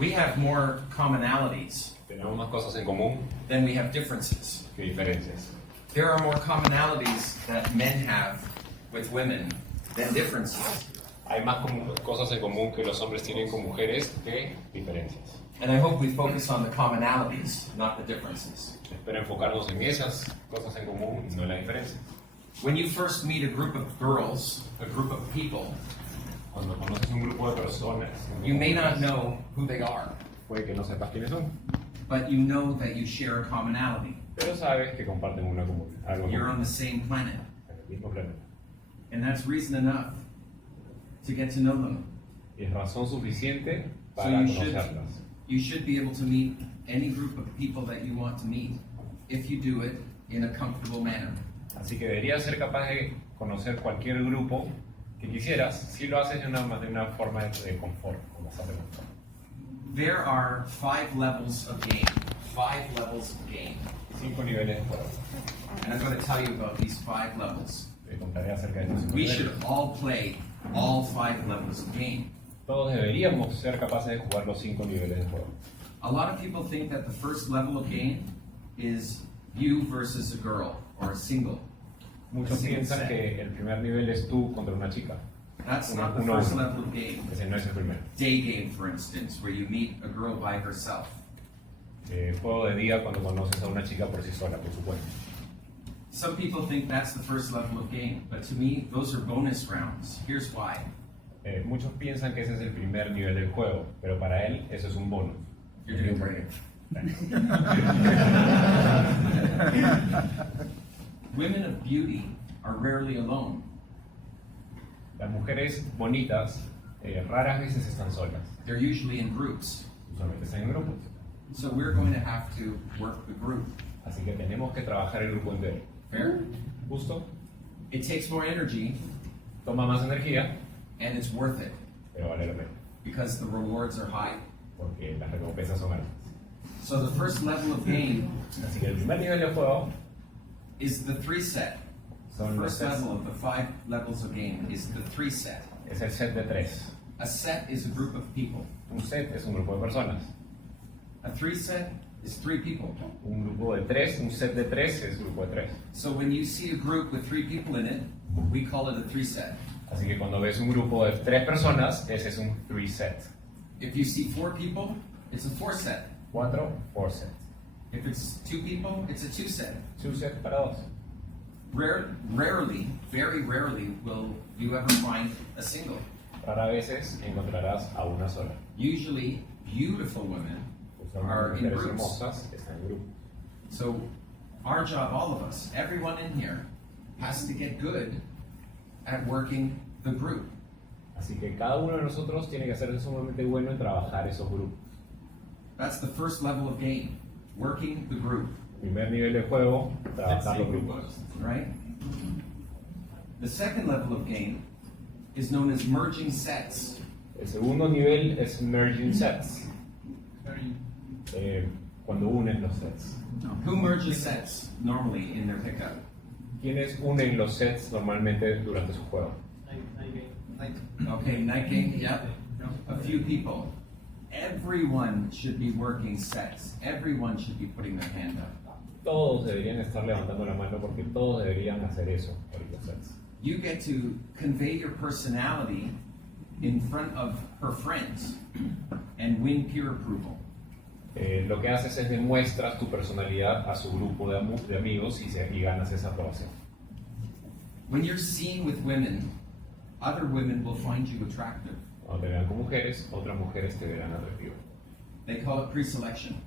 We have more commonalities Tenemos más cosas en común than we have differences. que diferencias. There are more commonalities that men have with women than differences. Hay más cosas en común que los hombres tienen con mujeres que diferencias. And I hope we focus on the commonalities, not the differences. Espero enfocarnos en esas cosas en común y no en la diferencia. When you first meet a group of girls, a group of people, Cuando conoces un grupo de personas, you may not know who they are, puede que no sepas quiénes son, but you know that you share a commonality. pero sabes que comparten una común, algo You're común, on the same planet. en el mismo planeta. And that's reason enough to get to know them. Y es razón suficiente So para you should, conocerlas. you should be able to meet any group of people that you want to meet if you do it in a comfortable manner. Así que deberías ser capaz de conocer cualquier grupo que quisieras si lo haces de una forma de confort, como se hace confort. There are 5 levels of game. 5 levels of game. 5 niveles de juego. And I'm going to tell you about these 5 levels. Te contaré acerca de estos 5 We niveles. should all play all 5 levels of game. Todos deberíamos ser capaces de jugar los 5 niveles de juego. A lot of people think that the first level of game is you versus a girl or a single. Muchos piensan que el primer nivel es tú contra una chica. That's not the Uno a first uno. level of game. Ese no es el primero. Day game, for instance, where you meet a girl by herself. Juego de día cuando conoces a una chica por sí sola, por supuesto. Some people think that's the first level of game, but to me, those are bonus rounds. Here's why. Muchos piensan que ese es el primer nivel del juego, pero para él eso es un bonus. You're doing great. Women of beauty are rarely alone. Las mujeres bonitas raras veces están solas, They're usually in groups. usualmente están en grupos. So we're going to have to work the group. Así que tenemos que trabajar el grupo entero. Fair? Justo, It takes more energy, toma más energía, and it's worth it pero vale la pena, because the rewards are high. porque las recompensas son altas. So the first level of game Así que el primer nivel de juego is the 3 set. son los First sets. level of the 5 levels of game is the 3 set. Es el set de 3. A set is a group of people. Un set es un grupo de personas. A 3 set is 3 people. Un grupo de 3, un set de 3 es grupo de 3. So when you see a group with 3 people in it, we call it a 3 set. Así que cuando ves un grupo de 3 personas, ese es un 3 set. If you see 4 people, it's a 4 set. 4, 4 set. If it's 2 people, it's a 2 set. 2 set para 2. Rarely, very rarely, will you ever find a single. Rara veces encontrarás a una sola. Usually, beautiful women are Usualmente in mujeres groups. hermosas están en grupo. So, our job, all of us, everyone in here, has to get good at working the group. Así que cada uno de nosotros tiene que ser sumamente bueno en trabajar esos grupos. That's the first level of game, working the group, Primer nivel de juego, trabajar los grupos. right? The second level of game is known as merging sets. El segundo nivel es merging sets, cuando unen los sets. Who merges sets normally in their pickup? ¿Quiénes unen los sets normalmente durante su juego? Okay, night game, yep. A few people. Everyone should be working sets. Everyone should be putting their hand up. Todos deberían estar levantando la mano porque todos deberían hacer eso por los sets. You get to convey your personality in front of her friends and win peer approval. Lo que haces es demuestras tu personalidad a su grupo de amigos y ganas esa aprobación. When you're seen with women, other women will find you attractive. Cuando te vean con mujeres, otras mujeres te verán atractivo. They call it pre-selection.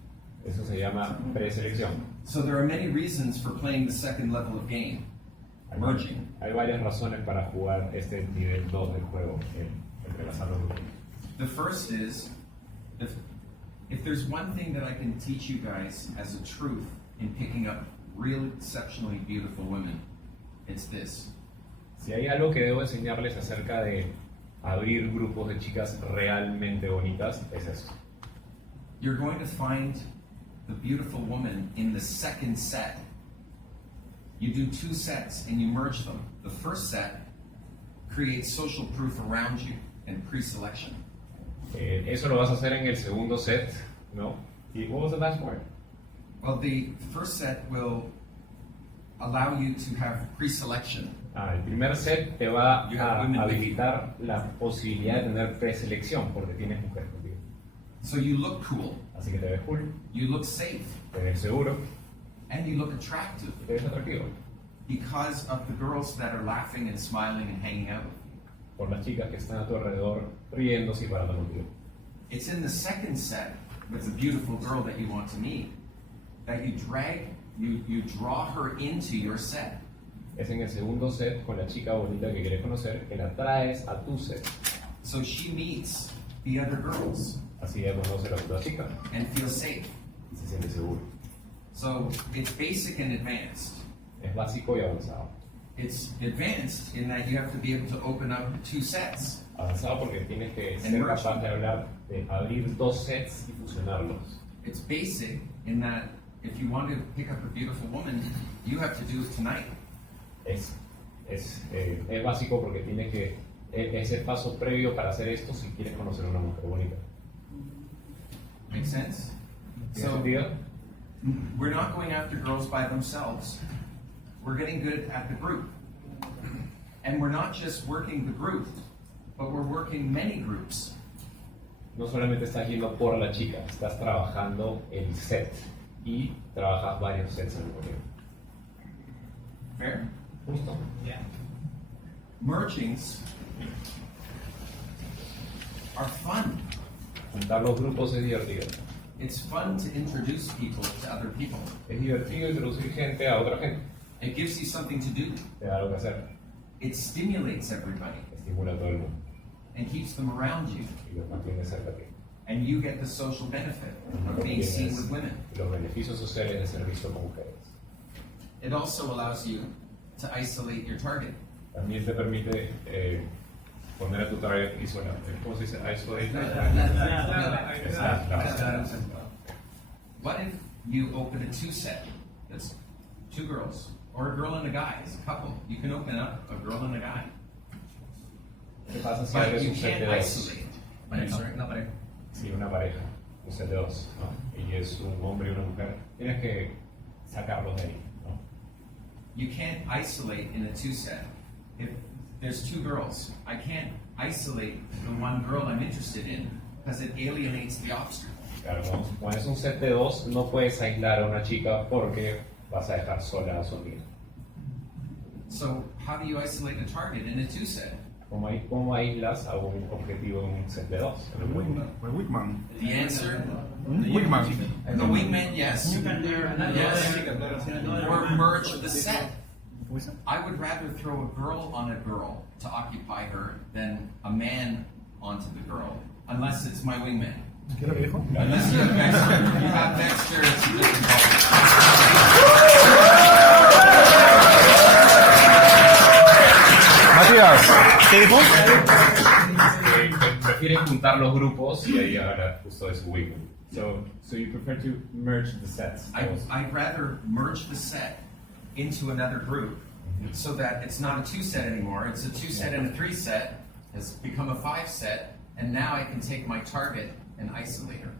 Eso se llama preselección. So there are many reasons for playing the second level of game, merging. Hay varias razones para jugar este nivel 2 del juego, entrelazar los grupos. The first is, if there's one thing that I can teach you guys as a truth in picking up real exceptionally beautiful women, it's this. Si hay algo que debo enseñarles acerca de abrir grupos de chicas realmente bonitas, es eso. You're going to find the beautiful woman in the second set. You do 2 sets and you merge them. The first set creates social proof around you and pre-selection. Eso lo vas a hacer en el segundo set, ¿no? ¿Y what was the last one? Well, the first set will allow you to have pre-selection. El primer set te va You have a women habilitar la posibilidad de tener preselección porque tienes mujer contigo. So you look cool, Así que te ves cool, you look safe, te ves seguro and you look attractive y te ves atractivo. because of the girls that are laughing and smiling and hanging out. Por las chicas que están a tu alrededor riéndose y parando contigo. It's in the second set with the beautiful girl that you want to meet that you draw her into your set. Es en el segundo set con la chica bonita que quieres conocer que la traes a tu set. So she meets the other girls Así ella conoce a la otra chica and feels safe. y se siente seguro. So it's basic and advanced. Es básico y avanzado. It's advanced in that you have to be able to open up 2 sets. Avanzado porque tienes que ser merge. capaz de abrir 2 sets y fusionarlos. It's basic in that if you want to pick up a beautiful woman, you have to do it tonight. Es básico porque tienes que es el paso previo para hacer esto si quieres conocer a una mujer bonita. Make sense? ¿Tiene So sentido? we're not going after girls by themselves. We're getting good at the group. And we're not just working the group, but we're working many groups. No solamente estás yendo por la chica, estás trabajando el set y trabajas varios sets al mismo tiempo. Fair? Justo. Mergings are fun. Juntar los grupos es divertido. It's fun to introduce people to other people. Es divertido introducir gente a otra gente. It gives you something to do. Te da algo que hacer. It stimulates everybody Estimula a todo el mundo and keeps them around you. y los mantiene cerca de ti. And you get the social benefit of being seen with women. Los beneficios sociales de ser visto con mujeres. It also allows you to isolate your target. También te permite poner a tu target isolado. ¿Cómo se dice? Isolate. What if you open a 2 set? That's 2 girls, or a girl and a guy. It's a couple. You can open up a girl and a guy. ¿Qué pasa si But eres you un set can't de 2? isolate. I'm sorry, not pareja. Sí, una pareja, un set de 2, ¿no? Y es un hombre y una mujer. Tienes que sacarlos de ahí, ¿no? You can't isolate in a 2 set. If there's 2 girls, I can't isolate the one girl I'm interested in because it alienates the obstacle. Claro, cuando es un set de 2, no puedes aislar a una chica porque vas a dejar sola a su amiga. So how do you isolate a target in a 2 set? ¿Cómo aíslas a un objetivo en un set de 2? Wigman. The answer, Wigman. the wingman, yes. Yes. Or merge the set. I would rather throw a girl on a girl to occupy her than a man onto the girl, unless it's my wingman. ¿Qué era viejo? Unless you have dexterity to Matías, ¿qué dijo? Prefiere juntar los grupos y ahí habla justo de su wing. So you prefer to merge the sets. I'd rather merge the set into another group so that it's not a 2 set anymore. It's a 2 set and a 3 set. It's become a 5 set, and now I can take my target and isolate her.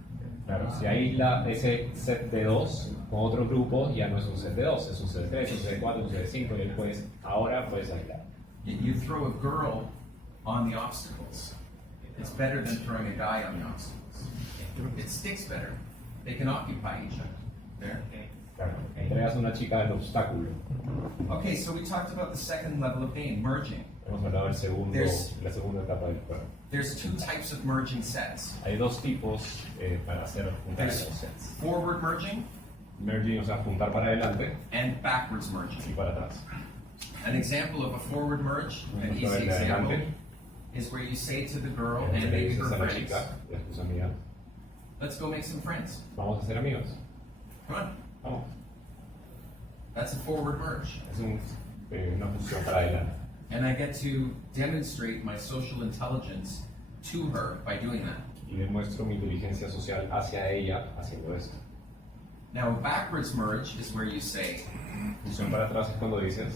Claro, si aísla ese set de 2 con otro grupo, ya no es un set de 2, es un set de 3, un set de 4, un set de 5, y después, ahora puedes aislar. You throw a girl on the obstacles. It's better than throwing a guy on the obstacles. It sticks better. They can occupy each other. There. Claro, entregas a una chica al obstáculo. Okay, so we talked about the second level of game, merging. Hemos hablado del segundo, There's- la segunda etapa del juego. There's 2 types of merging sets. Hay 2 tipos para hacer juntar There's esos sets. forward merging Merging, o sea, juntar para adelante and backwards y merging. para atrás. An example of a forward merge, Un an ejemplo easy de example, adelante, is where you say to the girl le and maybe dices her a la friends, chica y a tus amigas, let's go make some friends. vamos a ser amigos, Come on. vamos. That's a forward merge. Es una función para adelante. And I get to demonstrate my social intelligence to her by doing that. Y demuestro mi inteligencia social hacia ella haciendo esto. Now, a backwards merge is where you say, Función para atrás es cuando dices,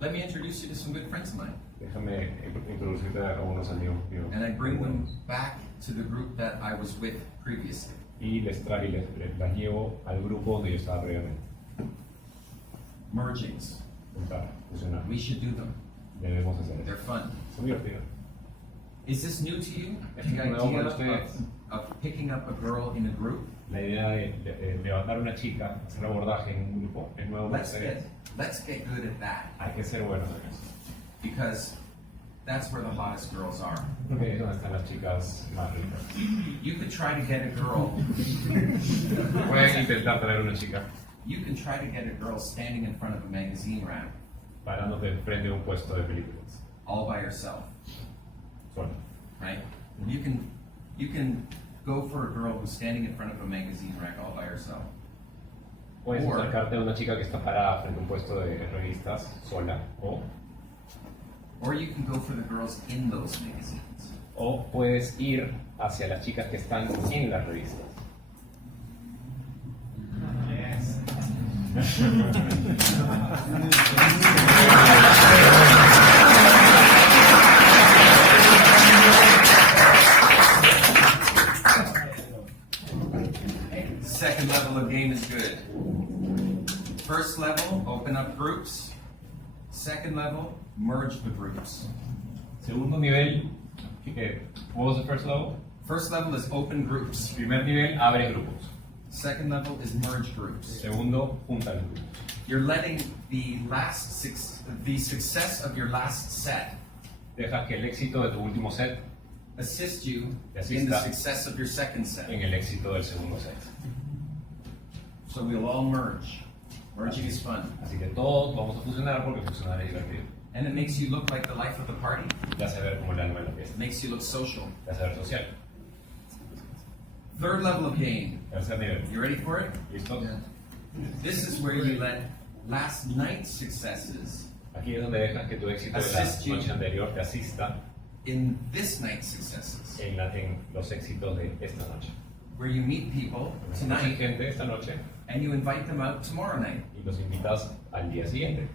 let me introduce you to some good friends of mine. déjame introducirte a unos amigos míos. And I bring them back to the group that I was with previously. y las llevo al grupo donde yo estaba previamente. Mergings. Juntar, fusionar. We should do them. Debemos hacer They're eso. fun. Es muy divertido. Is this new to you? Es The nuevo para idea ustedes. of picking up a girl in a group? La idea de levantar una chica, hacer abordaje en un grupo, es nuevo para ustedes. Let's get good at that, Hay que ser buenos en eso. because that's where the hottest girls are. Porque es donde están las chicas más ricas. You could try to get a girl. Pueden intentar traer una chica You can try to get a girl standing in front of a magazine rack parándote frente a un puesto de películas. all by herself, Sola. right? You can go for a girl who's standing in front of a magazine rack all by herself. Puedes Or- acercarte a una chica que está parada frente a un puesto de revistas sola, Or you can go for the girls in those magazines. o puedes ir hacia las chicas que están en las revistas. Second level of game is good. First level, open up groups. Second level, merge the groups. Segundo nivel, what was the first level? First level is open groups. Primer nivel, abre grupos. Second level is merge groups. Segundo, junta los grupos. You're letting the success of your last set Dejas que el éxito de tu último set assist you Así in the está. success of your second set. en el éxito del segundo set. So we'll all merge. Merging is fun. Así que todos vamos a fusionar porque fusionar es divertido. And it makes you look like the life of the party. Te hace ver como el alma de la It fiesta. makes you look social. Te hace ver social. Third level of game. Tercer nivel. You ready for it? ¿Listo? This is where you let last night's successes Aquí es donde dejas que tu éxito de la Assist you. noche anterior te asista in this night's successes. en los éxitos de esta noche. Where you meet people Conoces tonight gente esta noche and you invite them out tomorrow night. y los invitas al día siguiente.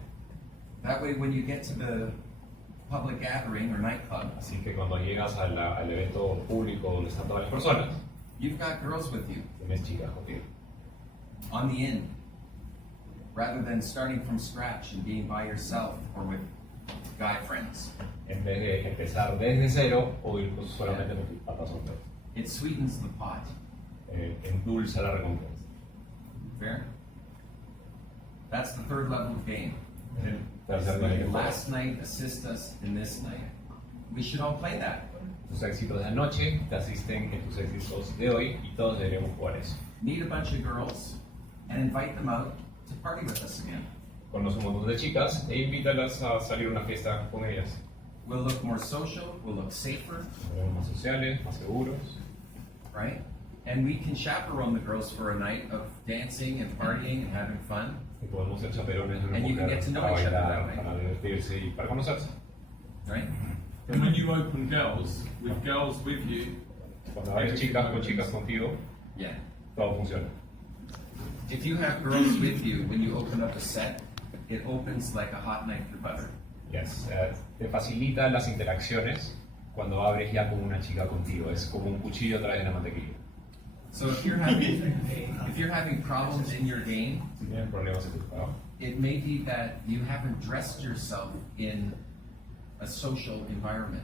That way, when you get to the public gathering or nightclub, Así que cuando llegas al evento público donde están todas las personas, you've got girls with you tienes chicas contigo. on the in, rather than starting from scratch and being by yourself or with guy friends. En vez de empezar desde cero o ir solamente con tus patas solteras. It sweetens the pot. Endulza la recompensa. Fair? That's the third level of game. Es el tercer nivel que Last night assist us in this night. We should all play that. Tus éxitos de anoche te asisten en tus éxitos de hoy y todos deberíamos jugar eso. Meet a bunch of girls and invite them out to party with us again. Conoce un montón de chicas e invítalas a salir a una fiesta con ellas. We'll look more social, we'll look safer, Seremos más sociales, más seguros. right? And we can chaperone the girls for a night of dancing and partying and having fun. Y podemos ser chaperones de una And you can mujer get to know para each other bailar, that way. para divertirse y para conocerse. Right? And when you open girls with you, Cuando hay chicas con chicas contigo, Yeah. todo funciona. If you have girls with you when you open up a set, it opens like a hot knife through butter. Yes. Te facilita las interacciones cuando abres ya con una chica contigo. Es como un cuchillo a través de la mantequilla. So if you're having problems in your game, Si tienes problemas en tu trabajo, it may be that you haven't dressed yourself in a social environment.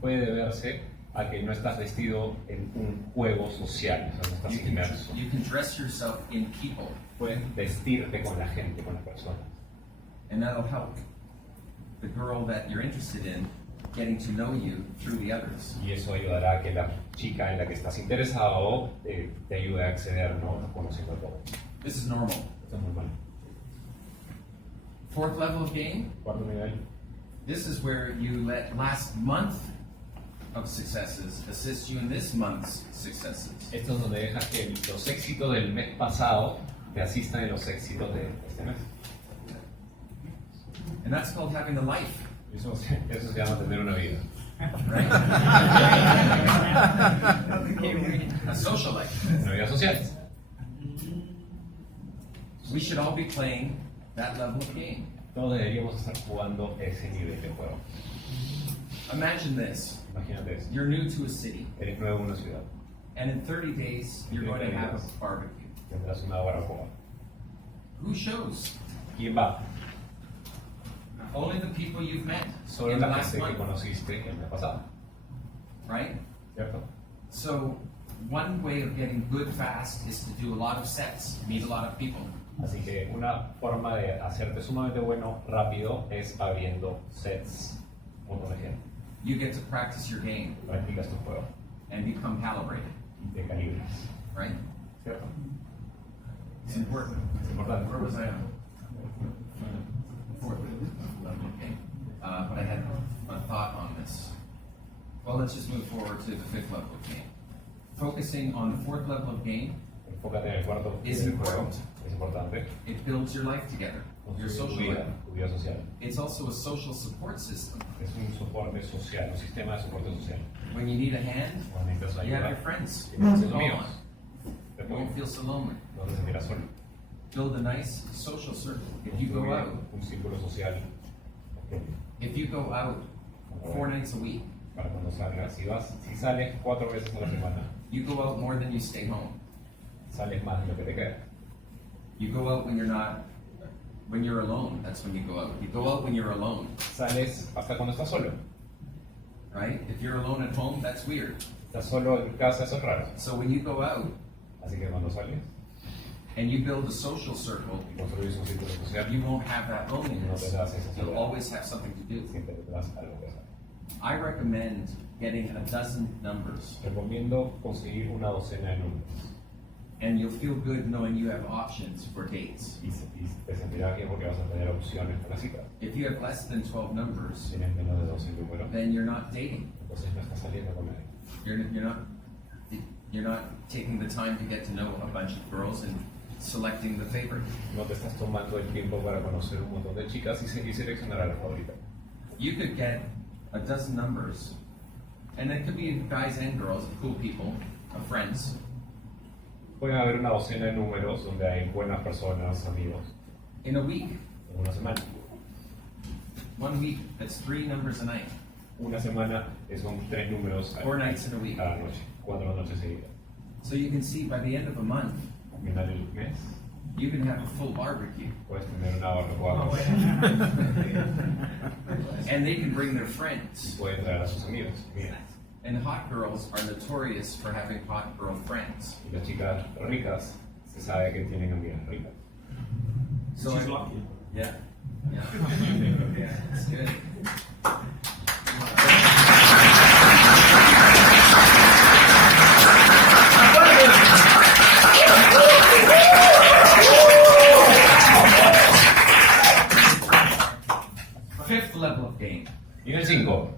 puede deberse a que no estás vestido en un juego social, o sea, no estás inmerso. You can dress yourself in people, Puedes vestirte con la gente, con las personas. and that'll help the girl that you're interested in getting to know you through the others. Y eso ayudará a que la chica en la que estás interesado te ayude a acceder, ¿no? Conociendo a todos. This is normal. Esto es normal. Fourth level of game, Cuarto nivel. this is where you let last month of successes assist you in this month's successes. Esto es donde dejas que los éxitos del mes pasado te asistan en los éxitos de este mes. And that's called having a life, Eso se llama tener una vida. right? A social life. Una vida social. We should all be playing that level of game. Todos deberíamos estar jugando ese nivel de juego. Imagine this. Imagínate eso. You're new to a city, Eres nuevo en una ciudad. and in 30 days, you're going to have a barbecue. Tendrás una barbacoa. Who shows? ¿Quién va? Only the people you've met Solo in the la last gente que month, conociste el mes pasado. right? ¿Cierto? So, one way of getting good fast is to do a lot of sets, meet a lot of people. Así que una forma de hacerte sumamente bueno rápido es abriendo sets. Un montón de gente. You get to practice your game Practicas tu juego and become calibrated, y te calibras. right? ¿Cierto? It's important. Es importante. Where was I on? Fourth level of game. But I had a thought on this. Well, let's just move forward to the fifth level of game. Focusing on the fourth level of game, Enfócate en el cuarto Es del juego. important. Es importante. it builds your life together, your Construir social tu vida, life. tu vida social. It's also a social support system. Es un soporte social, un sistema de soporte social. When you need a hand, Cuando necesitas you have ayuda, your friends. tienes tus Call amigos. on. Te You won't apoyan. feel so lonely. No te sentirás solo. Build a nice social circle. If you go out, Un círculo social. if you go out 4 nights a week, Para cuando salgas. Si sales 4 veces a la semana, you go out more than you stay home. sales más de lo que te queda. You go out when you're alone. That's when you go out. You go out when you're alone, Sales hasta cuando estás solo. right? If you're alone at home, that's weird. Estás solo en casa, eso es raro. So when you go out Así que cuando sales and you build a social circle, y construyes un círculo social, you won't have that no loneliness. tendrás esa You'll soledad. always have something to do. Siempre tendrás algo que hacer. I recommend getting a dozen numbers, Recomiendo conseguir una docena de números and you'll feel good knowing you have options for dates. y te sentirás bien porque vas a tener opciones para citas. If you have less than 12 numbers, Si tienes menos de 12 números, then you're not dating. entonces no estás saliendo con nadie. You're not taking the time to get to know a bunch of girls and selecting the favorite. No te estás tomando el tiempo para conocer un montón de chicas y seleccionar a la favorita. You could get a dozen numbers, and it could be guys and girls, cool people, friends, Pueden haber una docena de números donde hay buenas personas, amigos, in a week. en una semana. 1 week, that's 3 numbers a night. Una semana son 3 números 4 nights in a week. a la noche, 4 noches seguidas. So you can see by the end of a month, Al final del mes you can have a full barbecue. puedes tener una barbacoa And they can bring their y friends. puedes traer a sus amigos. Mira, And hot girls are notorious for having hot girl friends. y las chicas ricas se sabe que tienen amigas ricas. So She's I- lucky. Yeah. Yeah. Yeah, it's good. Fifth level of game. Y en el 5,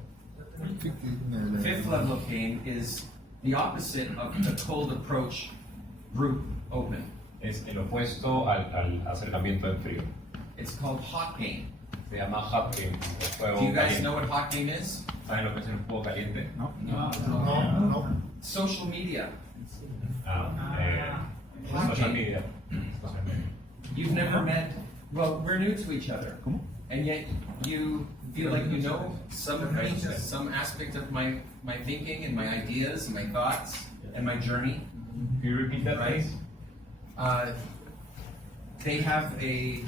Fifth level of game is the opposite of the cold approach group open. es el opuesto al acercamiento en frío. It's called hot game. Se llama hot game, el Do juego you guys caliente. know what hot game is? ¿Saben lo que es el juego caliente? No. Social media. Social media. You've never met, well, we're new to each other. ¿Cómo? And yet you feel like you know some of me, some aspect of my thinking and my ideas and my thoughts and my journey. Can you repeat that, Right. please? They have a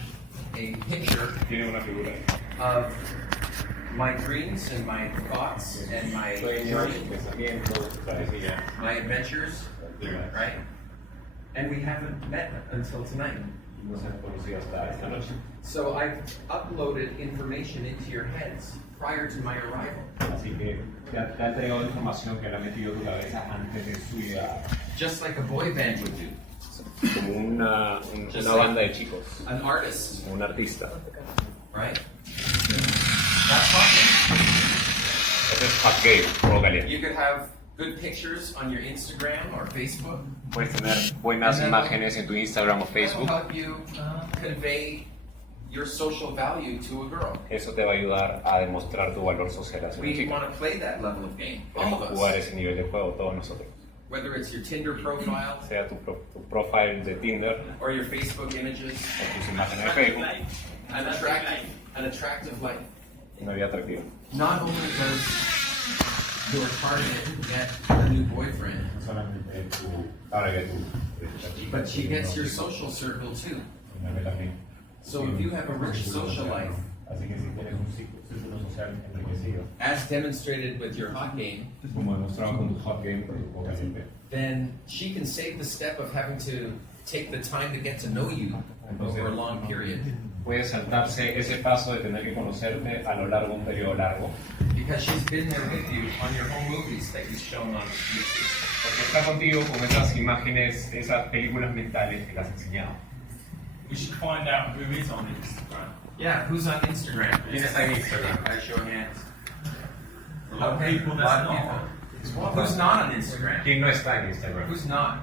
picture Tiene una figura. of my dreams and my thoughts and my Sueños, journey, pensamientos, travesía. my adventures, right? And we haven't met until tonight. No se han conocido hasta esta noche. So I've uploaded information into your heads prior to my arrival. Así que te ha entregado información que le ha metido tu cabeza antes de su llegada. Just like a boy band would do. Como una banda de chicos, An artist, como un artista. right? That's hot Ese es hot game, juego game. caliente. You could have good pictures on your Instagram or Facebook. Puedes tener buenas imágenes en tu Instagram o That'll Facebook. help you convey your social value to a girl. Eso te va a ayudar a demostrar tu valor social hacia una We chica. want to play that level of game, all Queremos of jugar us. ese nivel de juego, todos nosotros. Whether it's your Tinder profile Sea tu profile de Tinder or your Facebook images, o tus imágenes de Facebook, an attractive life. una vida atractiva. Not only does your target get a new boyfriend, No solamente tu, ahora que tú, la chica, but she tu gets your novio, social circle too. sino que también So if you have a rich social life, así que si tienes un círculo social enriquecido, as demonstrated with your hot game, como demostrado con tu hot game, con caliente, then she can save the step of having to take the time to get to know you over a long period. puede saltarse ese paso de tener que conocerte a lo largo de un periodo largo, Because she's been there with you on your home movies that you've shown on YouTube. porque está contigo con esas imágenes, esas películas mentales que le has enseñado. We should find out who is on Instagram. Yeah, who's on Instagram? ¿Quién está en Instagram? I show hands. A lot of Okay, people a lot that's of not. people. Who's not on Instagram? ¿Quién no está en Instagram? Who's not?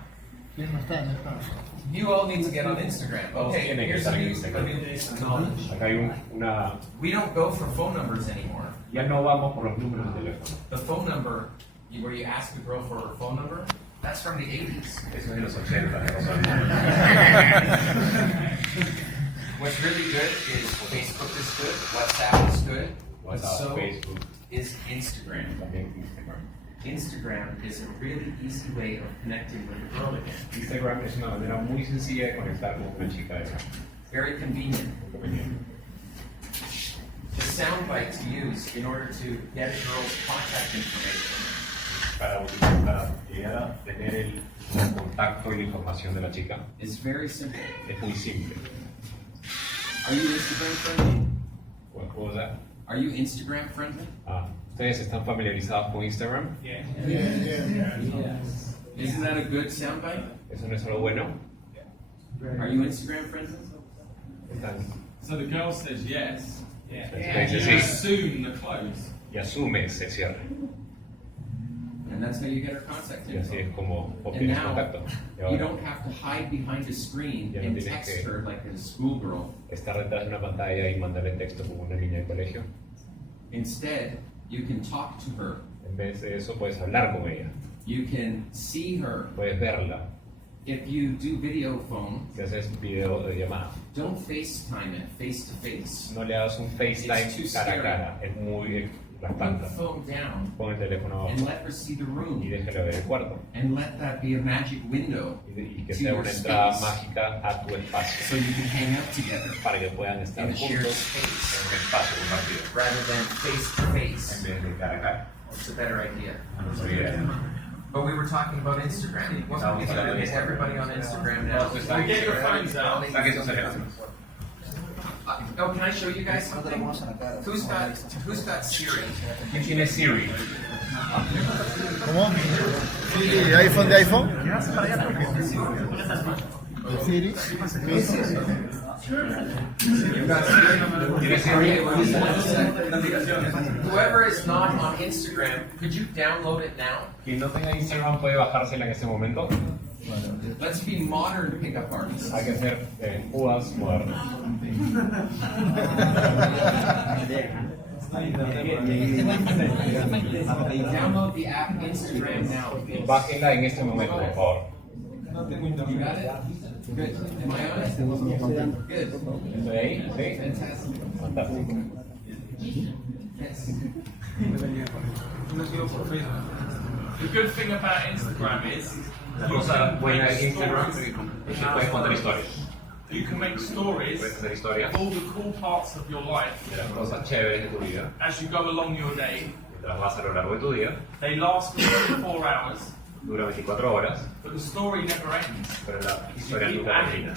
You all need to get on Instagram. Okay, tienen que here's estar a en new Instagram. piece of knowledge. Acá hay una... We don't go for phone numbers anymore. Ya no vamos por los números de teléfono. The phone number, where you ask a girl for her phone number, that's from the 80s. Eso es de los 80. What's really good is Facebook is good, WhatsApp is good, but WhatsApp, so Facebook, is Instagram. también Instagram. Instagram is a really easy way of connecting with a girl again. Instagram es una manera muy sencilla de conectar con una chica de esa. Very convenient. Muy conveniente. The soundbite to use in order to get a girl's contact information Para llegar a tener el contacto y la información de la chica is very simple. es muy simple. Are you Instagram friendly? ¿Cuál cosa? Are you Instagram friendly? ¿Ustedes están familiarizados con Instagram? Isn't that a good soundbite? ¿Eso no es algo bueno? Are you Instagram friendly? Están, So the girl says yes. ustedes You sí, assume the close. y asume se cierra. And that's how you get her contact Y así info. es como And obtienes now, contacto. Y you ahora, don't have to hide behind a screen Ya no and tienes text que- her like a schoolgirl. estar detrás de una pantalla y mandarle texto como una niña de colegio. Instead, you can talk to her. En vez de eso, puedes hablar con ella, You can see her. puedes verla. If you do video phone, Si haces video de llamada, don't FaceTime it face to face. no le hagas un It's too FaceTime cara a scary. cara, es muy Put the bastante. phone down Pon el teléfono and abajo let her see the y room. déjala ver el cuarto. And let that be a magic window Y que to sea your una entrada space mágica a tu so espacio you can hang out together para que puedan estar in a shared juntos space en un espacio compartido rather than face to en face. vez de cara a cara. It's a better idea. No sería- But we were talking about Instagram. What can we do to get everybody on Instagram now? Entonces, Get your phones out. saque esos teléfonos. Oh, can I show you guys something? Who's got Siri? ¿Quién tiene Siri? ¿Cómo? Sí, iPhone de iPhone. Siri. You've got Siri. ¿Tiene Siri? Whoever is not on Instagram, could you download it now? Quien no tenga Instagram puede bajársela en este momento. Let's be modern pickup artists. Hay que hacer púas modernas. Download the app Instagram now. Bájenla en este momento, por favor. You got it? Good. Am I on it? Good. ¿Estoy ahí? ¿Sí? Fantastic. Fantástico. Yes. The good thing about Instagram is La you cosa can buena make de Instagram stories. es que puedes contar historias. You can make stories Puedes hacer historias of all the cool parts of your life de las cosas chéveres de tu vida as you go along your day. mientras vas a lo largo de tu día. They last for 24 hours, Dura 24 horas, but the story never ends. pero la historia nunca termina.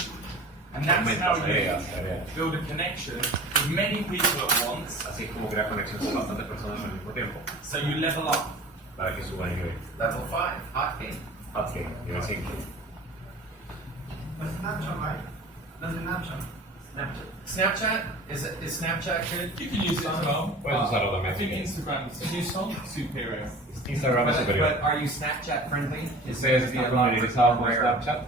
And that's how Aumentas, you agregas. build a connection with many people at once, Así es como crear conexión con bastantes personas al mismo tiempo so you level up. para que suban el nivel. Level 5, hot game. Ok, nivel 5. Snapchat? Is Snapchat good? You can use it as well. Puedes usarlo I también. think Instagram is superior. Instagram es But superior. are you Snapchat friendly? ¿Ustedes están familiarizados con Snapchat?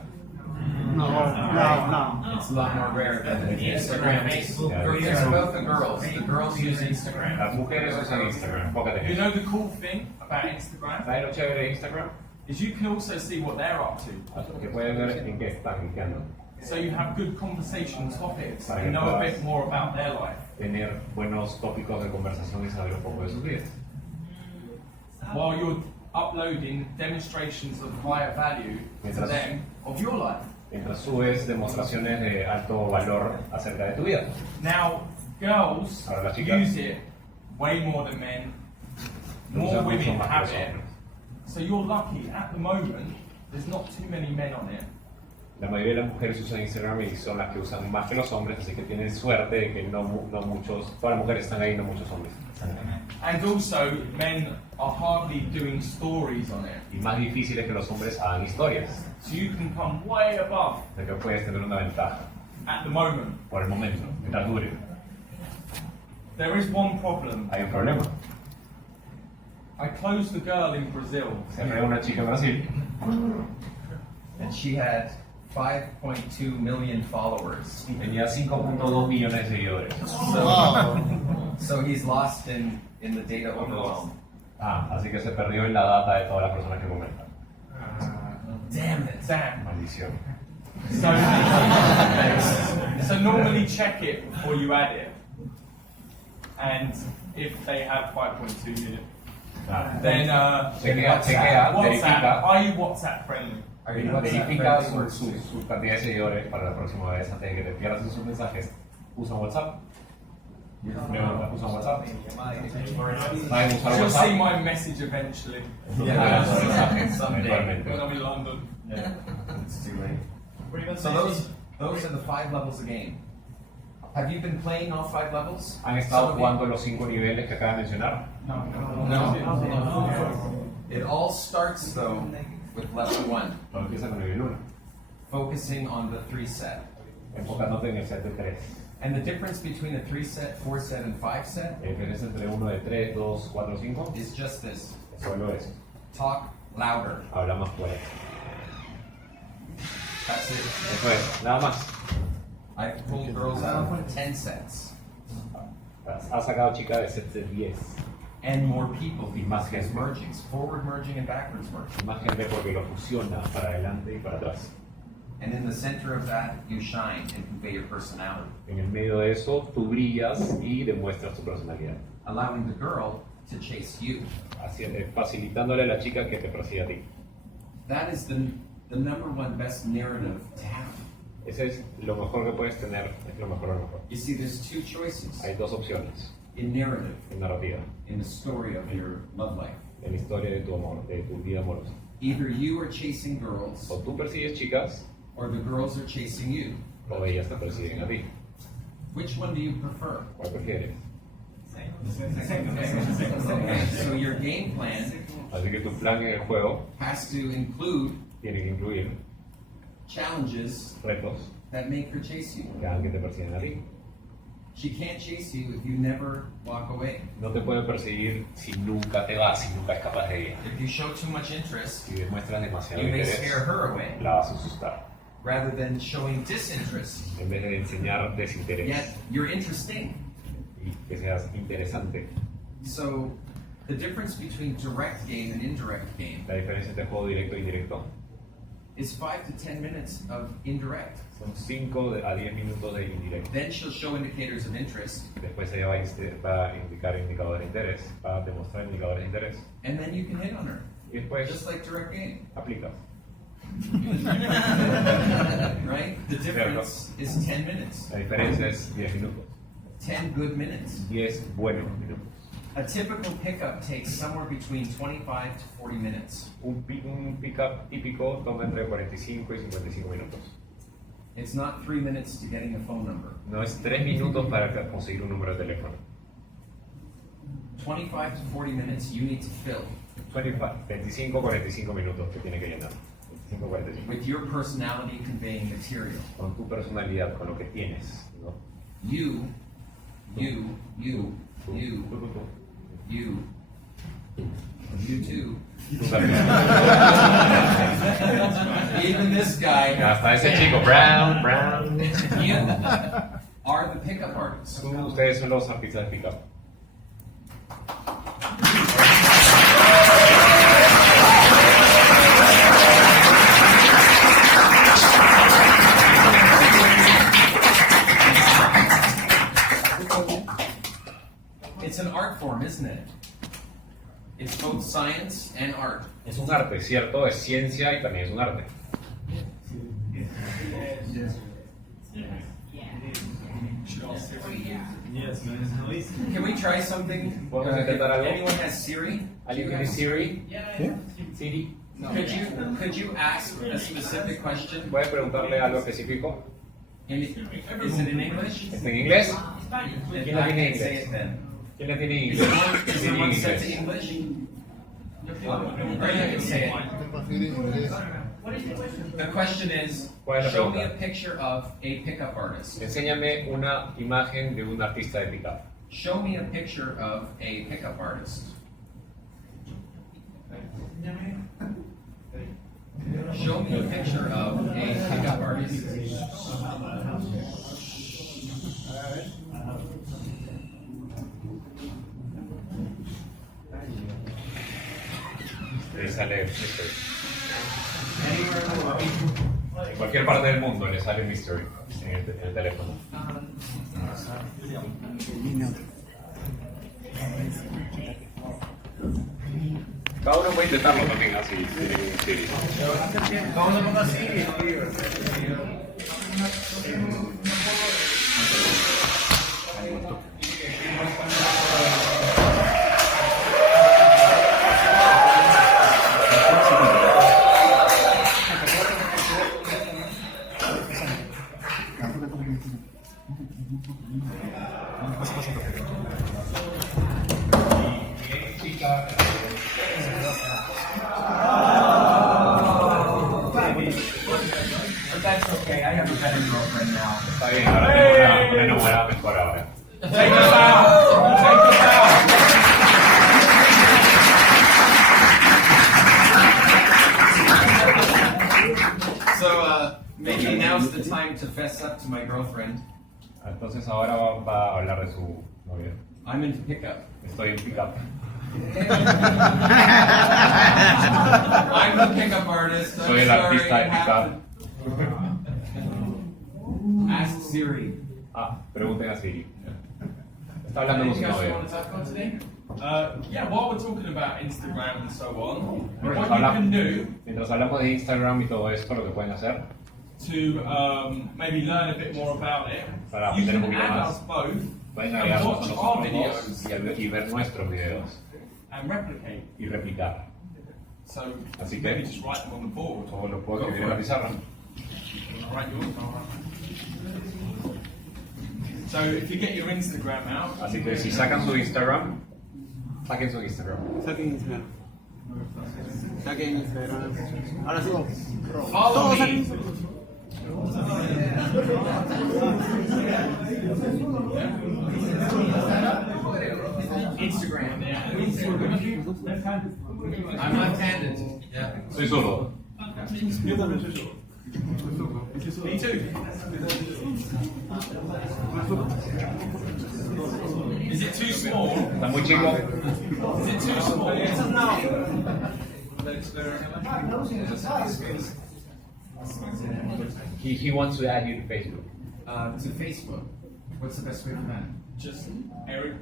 It's a lot more rare than Instagram. It's both the girls. The girls use Instagram. Las mujeres usan Instagram, enfócate You en know eso. the cool thing about Instagram ¿Sabes lo chévere de Instagram? is you can also see what they're up to. Que pueden ver en qué están, en qué andan. So you have good conversation topics Para que and know a puedas bit more about their life. tener buenos tópicos de conversación y saber un poco de sus vidas. while you're uploading demonstrations of higher value to them of your life. Mientras subes demostraciones de alto valor acerca de tu vida. Now, girls Ahora las chicas. use it way more than men. Lo More usan mucho women más que have los it. hombres. So you're lucky. At the moment, there's not too many men on it. La mayoría de las mujeres usan Instagram y son las que usan más que los hombres, así que tienen suerte de que no muchos, todas las mujeres están ahí, no muchos hombres. And also, men are hardly doing stories on it. Y más difícil es que los hombres hagan historias, So you can come way above de que puedes tener una ventaja at the moment. por el momento, mientras dure. There is one problem. Hay un problema. I closed the girl in Brazil. Cerré una chica en Brasil And she had 5.2 million followers. y tenía 5.2 millones de seguidores. Wow. So he's lost in the data overwhelm. Así que se perdió en la data de todas las personas que comentan. Damn it. Damn. Maldición. So normally check it before you add it. And if they have 5.2 million, then Chequea, WhatsApp. verifica, Are you WhatsApp friendly? Are you WhatsApp verifica friendly? su cantidad de seguidores para la próxima vez antes de que te pierdas en sus mensajes. ¿Usan WhatsApp? Pregunta, ¿usan WhatsApp? ¿Saben usar You'll see WhatsApp? my message eventually Yeah, Eventualmente. when I'm in London. It's too late. So those are the 5 levels of game. Have you been playing all 5 levels? ¿Han estado jugando los 5 niveles que acaba de mencionar? No. It all starts though with level 1, Todo empieza con el nivel 1, focusing on the 3 set. enfocándote en el set de 3. And the difference between a 3 set, 4 set, and 5 set La diferencia entre uno de 3, 2, 4, 5 is just this. es solo eso. Talk louder. Habla más fuerte. That's it. Eso es, nada más. I've pulled girls out of 10 sets. Ha sacado chicas de sets de 10. And more people Más because gente. mergings, forward merging and backwards merging. Más gente porque lo fusiona para adelante y para atrás. And in the center of that, you shine and convey your personality, En el medio de eso, tú brillas y demuestras tu personalidad. allowing the girl to chase you. Facilitándole a la chica que te persiga a ti. That is the number 1 best narrative to have. Ese es lo mejor que puedes tener, es lo mejor. You see, there's 2 choices Hay 2 opciones in narrative, en narrativa, in the story of your love life. en la historia de tu amor, de tu vida amorosa. Either you are chasing girls, O tú persigues chicas, or the girls are chasing you. o ellas te persiguen a ti. Which one do you prefer? ¿Cuál prefieres? So your game plan Así que tu plan en el juego has to include tiene que incluir challenges retos that make her chase you. que hagan que te persigan a ti. She can't chase you if you never walk away. No te pueden perseguir si nunca te vas, si nunca escapas de ella. If you show too much interest, Si demuestras demasiado you may interés, scare her away, la vas a asustar. rather than showing disinterest. En vez de enseñar desinterés Yet you're interesting. y que seas interesante. So the difference between direct game and indirect game La diferencia entre juego directo e indirecto is 5 to 10 minutes of indirect. son 5 a 10 minutos de indirecto. Then she'll show indicators of interest, Después ella va a indicar indicadores de interés, va a demostrar indicadores de interés. and then you can hit on her, Y después just like direct game. aplicas. Right? The difference is 10 minutes. La diferencia es 10 minutos. 10 good minutes. 10 buenos minutos. A typical pickup takes somewhere between 25 to 40 minutes. Un pick-up típico toma entre 45 y 55 minutos. It's not 3 minutes to getting a phone number. No es 3 minutos para conseguir un número de teléfono. 25 to 40 minutes you need to fill 25-45 minutos que tiene que llenar. 25-45. with your personality conveying material. Con tu personalidad, con lo que tienes. ¿No? You Tú, too. Tú también. Even this guy, Hasta ese chico, Brown. you are the pickup artist. Ustedes son los artistas de pick-up. It's an art form, isn't it? It's both science arte, ¿cierto? Es ciencia y también es un arte. Can we try something? ¿Podemos intentar algo? Anyone has Siri? ¿Alguien tiene Siri? ¿Qué? Siri. Could you ask a specific question? ¿Puedes preguntarle algo específico? Is it in English? ¿Está en inglés? ¿Quién la I tiene en can say inglés? it then. ¿Quién la tiene en Is inglés? it ¿Quién one tiene set to en inglés? English? Or you can say it. The question is, ¿Cuál es la show me a pregunta? picture of a pickup artist. Enséñame una imagen de un artista de pickup. Show me a picture of a pickup artist. Show me a picture of a pickup artist. Le sale Mystery. En cualquier parte del mundo le sale Mystery en el teléfono. Cada uno puede intentarlo también, así tiene un Siri. But that's okay, I have a better girlfriend now. Está bien, ahora tengo una enamorada mejor ahora. Take us out. Take us out. So maybe now's the time to fess up to my girlfriend. Entonces ahora va a hablar de su novia. I'm into pickup. Estoy en pickup. I'm the pickup artist. I'm Soy el sorry, artista de I have pickup. to- Ask Siri. Ah, pregunten a Siri. Está hablando con su Anything else you novia. want to talk about today? Yeah, while we're talking about Instagram and so on, Mientras what you can do mientras hablamos de Instagram y todo esto, lo que pueden hacer to maybe learn a bit more about it, Para you aprender un can poquito add más. us both pueden and agregarnos a watch nosotros our dos videos y ver nuestros videos and replicate. y replicar. So Así maybe que just write them on the board. o lo puedo escribir en la pizarra. Write yours down. So if you get your Instagram out, Así que si sacan su Instagram, saquen su Instagram. Saquen Instagram. Saquen Instagram. Ahora sí. follow Todos me. Instagram. Yeah. I'm left-handed. Yeah. Soy zurdo. Yo también soy yo. Me too. Is it too small? Está muy chico. Is it too small? He wants to add you to Facebook. To Facebook. What's the best way for that? Just Eric.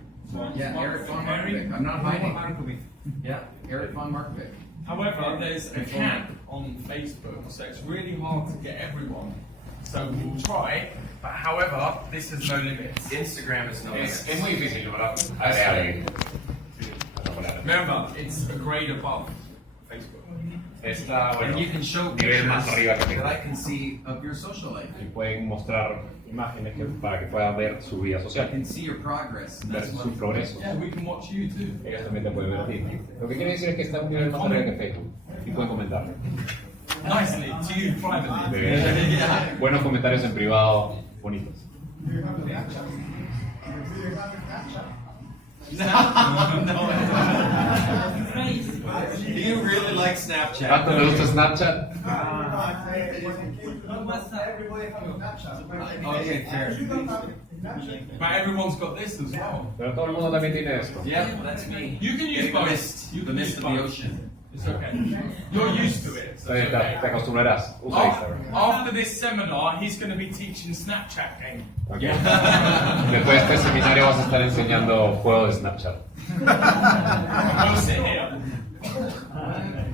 Yeah, Eric von Markovic. I'm not hiding. Yeah, Eric von Markovic. However, there's a cap on Facebook, so it's really hard to get everyone. So we'll try, but however, this has no limits. Instagram is no Es limits. muy difícil, ¿verdad? Agregar a alguien. Remember, it's a grade above Facebook. Está, bueno, And you can show nivel más arriba que pictures that I Facebook. can see of your social life. Y pueden mostrar imágenes para que puedan ver su vida I social, can see your progress. And ver that's su what progreso. Yeah, we can watch you too. Ellos también te pueden ver a ti. Lo que quiere decir es que está a un nivel más arriba que Facebook. Y pueden comentar. Nicely, to you privately. De buenos comentarios en privado, bonitos. Do you really like Snapchat? ¿Tanto le gusta Snapchat? Okay, fair. But everyone's got this as well. Pero todo el mundo también tiene esto. Yeah, that's me. You can use Getting the both. mist, You the can mist use of the both. ocean. It's okay. You're used to it. So Te, it's okay. te acostumbrarás. Usa Instagram. After this seminar, he's going to be teaching Snapchat game. Ok. Después de este seminario vas a estar enseñando juegos de Snapchat. We'll sit here.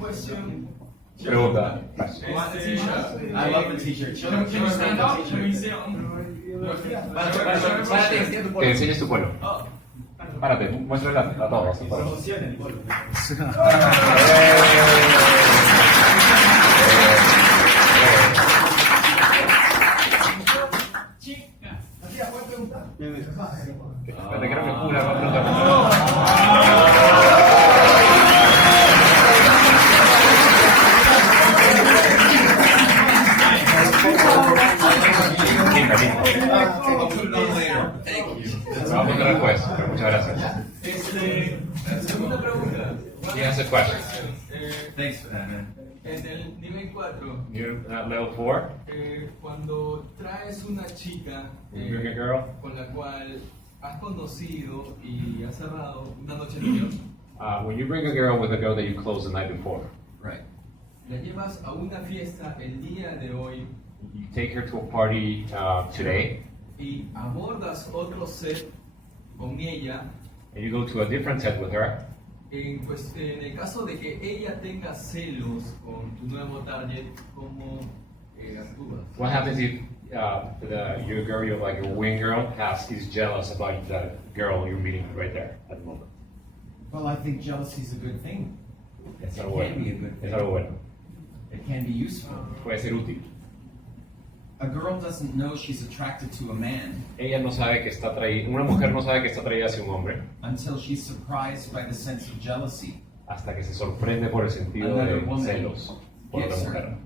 Question. Pregunta. I love the t-shirt. Can you stand up? Can we sit on? Que enseñes tu polo. Párate, muéstrale a todos. tu polo. Te creo que Pula va a preguntar. I'll put it on later. Thank you. Vamos a poner después, pero muchas gracias. Segunda pregunta. He has a question. Thanks for that, man. En el nivel 4, You're at level 4. cuando traes una chica You bring a girl. con la cual has conocido y has cerrado una noche anterior, When you bring a girl with a girl that you closed the night before, Right. la llevas a una fiesta el día de hoy you take her to a party today, y abordas otro set con ella. and you go to a different set with her. En el caso de que ella tenga celos con tu nuevo target, ¿cómo actúas? What happens if your girl, your like your wing girl, is jealous about that girl you're meeting right there at the moment? Well, I think jealousy is a good thing. Es It algo can be a bueno. good Es thing. algo bueno. It can be useful. Puede ser útil. A girl doesn't know she's attracted to a man Ella no sabe que está atraída, una mujer no sabe que está atraída hacia un hombre until she's surprised by the sense of jealousy. hasta que se sorprende por el sentido Another de woman celos por otra gives her. mujer.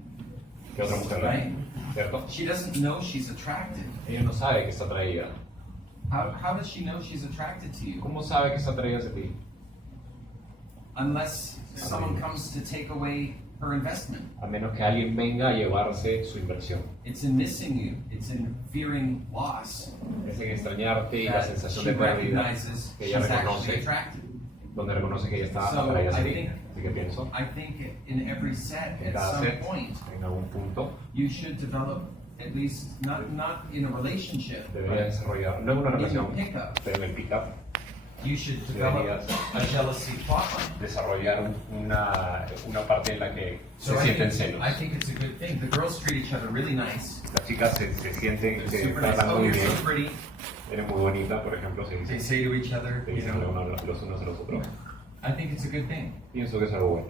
¿Qué otra mujer le da? Right? ¿Cierto? She doesn't know she's attracted. Ella no sabe que está atraída. How does she know she's attracted to you? ¿Cómo sabe que está atraída hacia ti? Unless someone comes to take away her investment. A menos que alguien venga a llevarse su inversión. It's in missing you. It's in fearing loss Es en extrañarte y la that sensación she de pérdida recognizes que she's ella actually reconoce, attracted. donde reconoce que ella está So, atraída hacia I ti. think- Así que pienso, I think in every set, en at cada some set, point, en algún punto, you should develop at least not in a relationship, debería desarrollar, no en una but in relación, a pickup, pero en el pick-up, you should develop a jealousy plotline. desarrollar una parte en la que So se sienten celos. I think it's a good thing. The girls treat each other really nice. Las chicas se sienten They're que super nice. tratan Oh, muy you're bien, so pretty. eres muy bonita, por ejemplo, se They dicen, say to each other, se you dicen know. los unos a los otros. I think it's a good thing. Pienso que es algo bueno.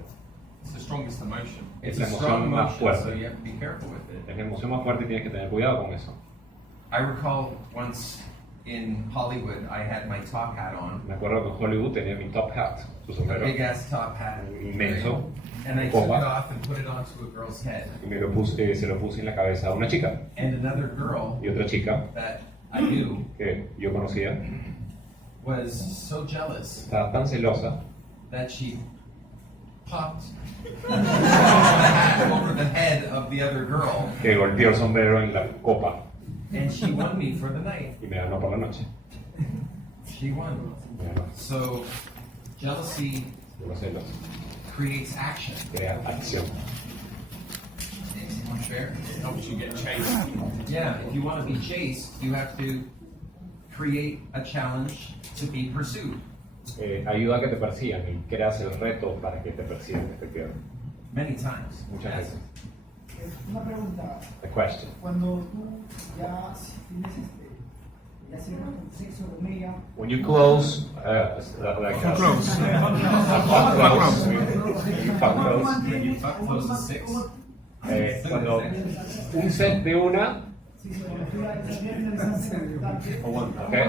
It's the strongest emotion. It's la a strong emoción más emotion, fuerte. so you have to be careful with it. Es la emoción más fuerte y tienes que tener cuidado con eso. I recall once in Hollywood, I had my top hat on, Me acuerdo que en Hollywood tenía mi top hat, su a sombrero big ass top hat, inmenso, and I took it copa, off and put it onto a girl's head. y se lo puse en la cabeza a una chica. And another girl Y otra chica that I knew que yo conocía was so jealous estaba tan celosa that she popped the hat over the head of the other girl, que golpeó el sombrero en la copa and she won me for the night. y me ganó por la noche. She won. Me ganó. So, jealousy Los celos creates action. crea acción. Fair? It helps you get chased. Yeah, if you want to be chased, you have to create a challenge to be pursued. Ayuda a que te persigan y creas el reto para que te persigan, efectivamente. Many times. Muchas veces. Una pregunta, The question. cuando tú ya tienes ya cierras tu sexo con ella, When you close, like Fuck close. you fuck close. When you fuck close to six. Cuando un set de una, si se cuando tú ya estás finalizando okay,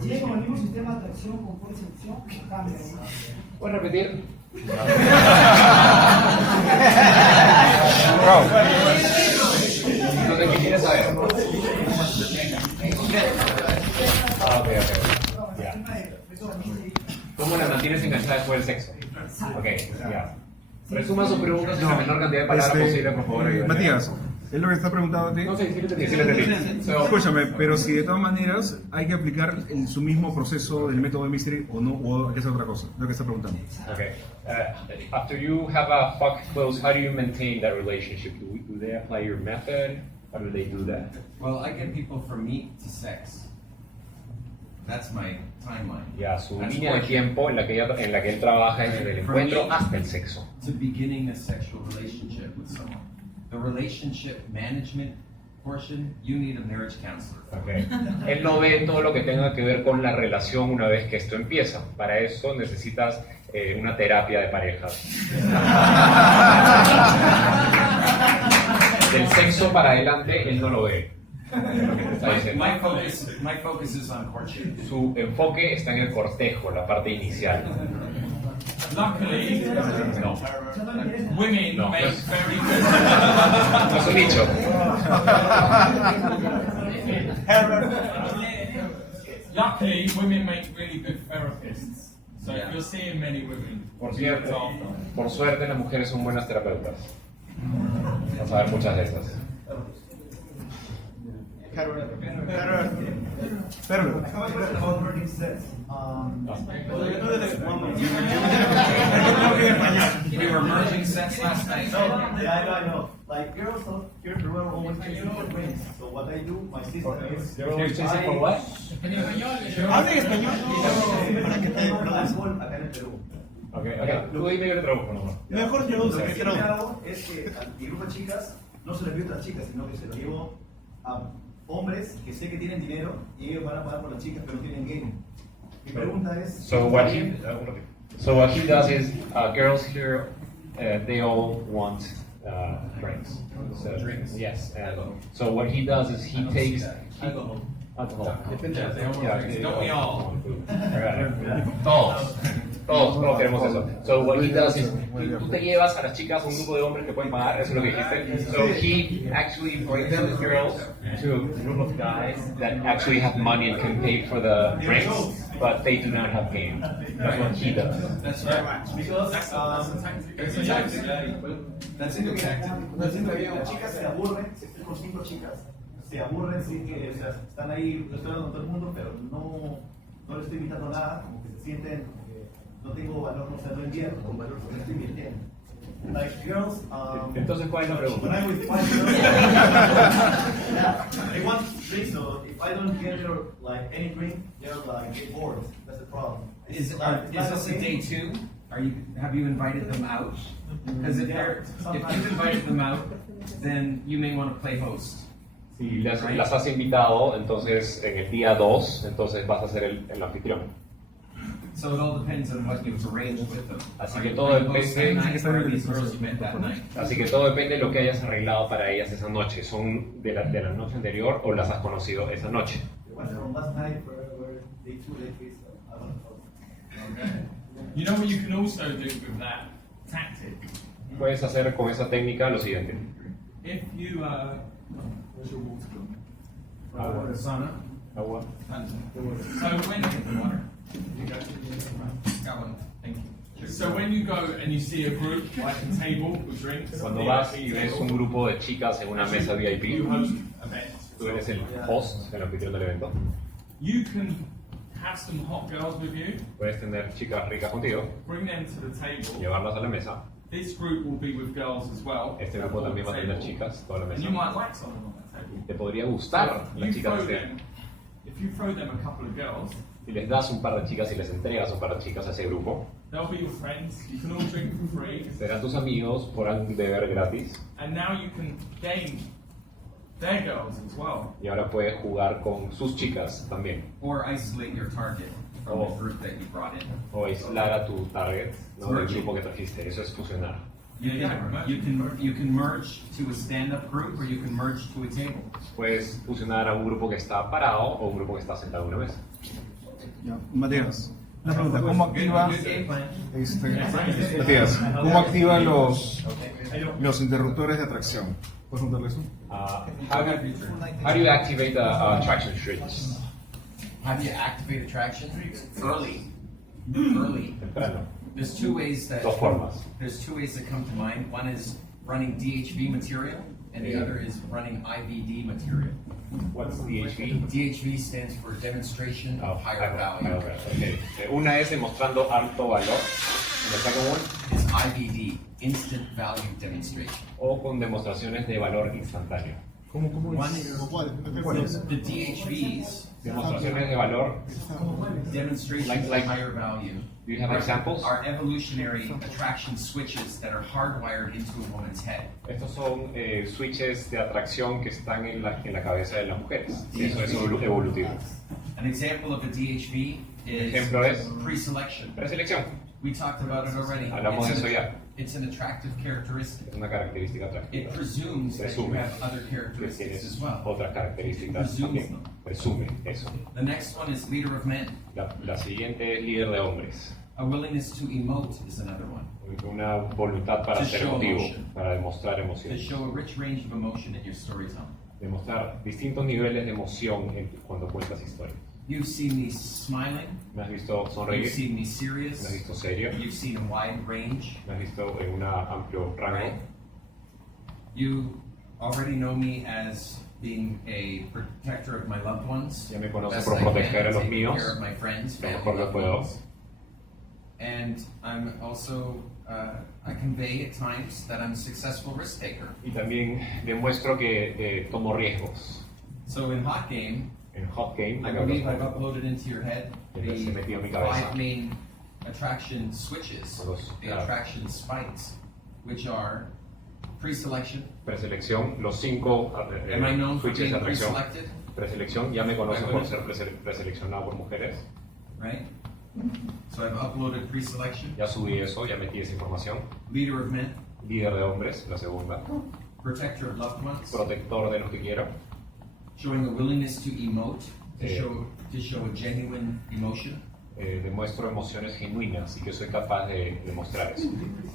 ¿sigue con el mismo sistema de atracción con pura seducción o cambia? ¿puedes repetir? Entonces, ¿qué quieres saber? Ok. Ya. ¿Cómo la mantienes enganchada después del sexo? Ok, ya. Resuma sus preguntas en la menor cantidad de palabras posible, por favor. ayúdame. Matías, es lo que está preguntando a ti. No sé, sí le entendí. So, Escúchame, pero si de todas maneras hay que aplicar su mismo proceso del método de Mystery o no, o hay que hacer otra cosa, lo que está preguntando. okay. After you have a fuck close, how do you maintain that relationship? Do they apply your method? How do they do that? Well, I get people from meat to sex. That's my timeline. Ya, su That's línea de courtship. tiempo en la que él trabaja es desde el encuentro hasta el sexo. To beginning a sexual relationship with someone. The relationship management portion, you need a marriage counselor. Okay. Él no ve todo lo que tenga que ver con la relación una vez que esto empieza. Para eso necesitas una terapia de parejas. Del sexo para adelante, él no lo ve. Es lo que te está diciendo. My focus is on courtship. Su enfoque está en el cortejo, la parte inicial. Luckily, No, women No, make pues- very good. no es un nicho. Luckily, women make really good therapists. So Yeah. if you're seeing many women, Por you look cierto, after them. por suerte las mujeres son buenas terapeutas. Vamos a ver muchas de estas. Pero, About learning sex. We were merging sex last night. I know. Like girls here in Peru are always chasing for rings. So what I do, my sister is. ¿habla en español? Para que te alcohol acá en el Perú. Ok, tú dime, yo le traduzco nomás. Mejor Lo traduce. que siempre hago es que a mi grupo de chicas no se lo envío a otras chicas, sino que se lo llevo a hombres que sé que tienen dinero y ellos van a pagar por las chicas, pero no tienen game. Mi pregunta es. So what he does is girls here they all want drinks. So, Drinks. Yes. So what he does is he takes Alcohol. alcohol. Yeah, they all want Yeah, drinks. Don't we all? Todos queremos eso. So what he does is tú te llevas a las chicas a un grupo de hombres que pueden pagar, eso es lo que dijiste. So he actually brings the girls to a group of guys that actually have money and can pay for the drinks, but they do not have game. That's what he does. That's right. Because That's a tactic. That's a good tactic. las chicas se aburren, si estoy con 5 chicas, se aburren, sí que o sea, están ahí, estoy hablando con todo el mundo, pero no les estoy invitando nada, como que se sienten como que no tengo valor, o sea, no invierto con valor porque no estoy invirtiendo. Like girls, Entonces, ¿cuál es la when pregunta? I'm with 5 girls, yeah, they want drinks, so if I don't get her like any drink, they're like get bored. That's the problem. Is this a day two? Have you invited them out? Because if you've invited them out, then you may want to play host. Si las has invitado, entonces en el día 2, entonces vas a ser el anfitrión. So it all depends on what you've arranged with them. Así Are que you todo playing host depende- that night, or are these girls you met that night? Así que todo depende de lo que hayas arreglado para ellas esa noche. ¿Son de la noche anterior o las has conocido esa noche? The ones from last night were day 2, day 3, so I want to talk. You know what you can also do with that tactic? Puedes hacer con esa técnica lo siguiente. If you where's your water gone? Agua. Sauna. Agua. So when you go, Got one. thank you. So when you go and you see a group like a table with drinks, Cuando vas y ves un grupo de chicas en una mesa VIP, you host events. tú eres el host, el anfitrión del evento, You can have some hot girls with you, puedes tener chicas ricas contigo, bring them to the table. llevarlas a la mesa. This group will be with girls as well. Este grupo también va a tener chicas, toda la And mesa. you might like someone on that table. Te podría gustar las You chicas throw de them, if you throw them a couple of girls, Si les das un par de chicas y les entregas un par de chicas a ese grupo, they'll be your friends. You can all drink for free, serán tus amigos, podrán beber gratis and now you can game their girls as well. y ahora puedes jugar con sus chicas también. Or isolate your target from the group that you brought in. O aislar a tu target, ¿no? Del grupo que trajiste. Eso es fusionar. You can merge to a stand-up group, or you can merge to a table. Puedes fusionar a un grupo que está parado o un grupo que está sentado en una mesa. Ya, Matías, una pregunta, ¿cómo activa Good game plan. Matías, ¿cómo activa los interruptores de atracción? ¿Puedes contarle eso? How do you activate the attraction switch? How do you activate attraction? Early. Early. Temprano. There's two ways that Dos formas. come to mind. One is running DHV material, and the other is running IVD material. What's DHV? DHV stands for demonstration of higher value. Okay. Una es demostrando alto valor, en el second one, It's IVD, instant value demonstration. o con demostraciones de valor instantáneo. ¿Cómo One es? is ¿Cuál es? the DHVs Demostraciones de valor. demonstrations Like- of higher value. Do you have examples? Are evolutionary attraction switches that are hardwired into a woman's head. Estos son switches de atracción que están en la cabeza de las mujeres. Eso es evolutivo. An example of a DHV is Ejemplo es pre-selection. preselección. We talked about it already. Hablamos de eso ya. It's an attractive characteristic. Es una característica It atractiva. presumes that you Presume have other que characteristics tienes as well. otras características también. Presume eso. The next one is leader of men. La siguiente es líder de hombres. A willingness to emote is another one. Una voluntad para To ser show emotivo, emotion. para demostrar To emoción. show a rich range of emotion in your storytelling. Demostrar distintos niveles de emoción cuando cuentas historias. You've seen me smiling. Me has visto You've sonreír, seen me me has serious. visto serio, You've seen a wide range. me has visto en un amplio rango. Right? You already know me as being a protector of my loved ones. Ya me conoce Best por I can, proteger a los taking míos, care of my friends, lo family, mejor que loved puedo. ones. And I'm also, I convey at times that I'm a successful risk taker. Y también demuestro que tomo riesgos. So in Hot Game, En Hot Game, I believe I've uploaded into your head Entonces, the he metido en mi cabeza. 5 main attraction switches, Los, the attraction spikes, which are pre-selection. preselección, los 5 Am I known for switches being de atracción. pre-selected? Preselección, ya me conocen por ser preseleccionado por mujeres. Right? So I've uploaded pre-selection. Ya subí eso, ya metí esa información. Leader of men, Líder de hombres, la segunda. protector of loved ones, Protector de los que quiero. showing a willingness to emote, to Yeah. show a genuine emotion, Demuestro emociones genuinas y que soy capaz de demostrar eso.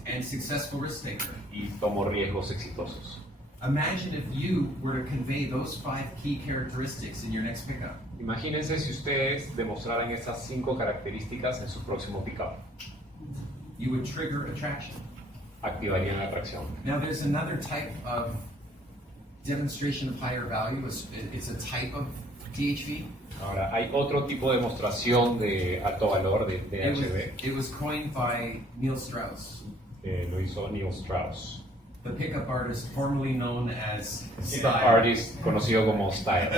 and successful risk taker. Y tomo riesgos exitosos. Imagine if you were to convey those 5 key characteristics in your next pickup. Imagínense si ustedes demostraran esas 5 características en su próximo pick-up. You would trigger attraction. Activarían la atracción. Now, there's another type of demonstration of higher value. It's a type of DHV. Ahora, hay otro tipo de demostración de alto valor de DHV. It was coined by Neil Strauss, Lo hizo Neil Strauss. the pickup artist formerly known as Pickup Style. artist conocido como Style.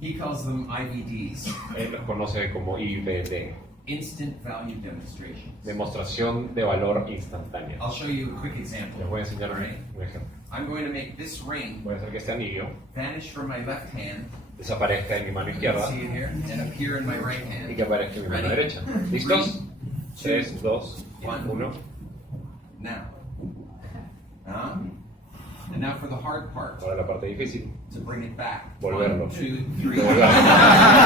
He calls them IVDs, Él los conoce como IVD. instant value demonstrations. Demostración de valor instantánea. I'll show you a quick Les example. voy a enseñar un ejemplo. I'm going to make this ring Voy a hacer que este anillo vanish from my left hand, desaparezca en mi mano izquierda see it here, and appear in my right y hand. que aparezca en mi mano Ready? derecha. ¿Listos? 3, 2, 1. Now. And now for the hard part, Ahora la parte difícil. to bring it back. Volverlo. 1, 2, 3.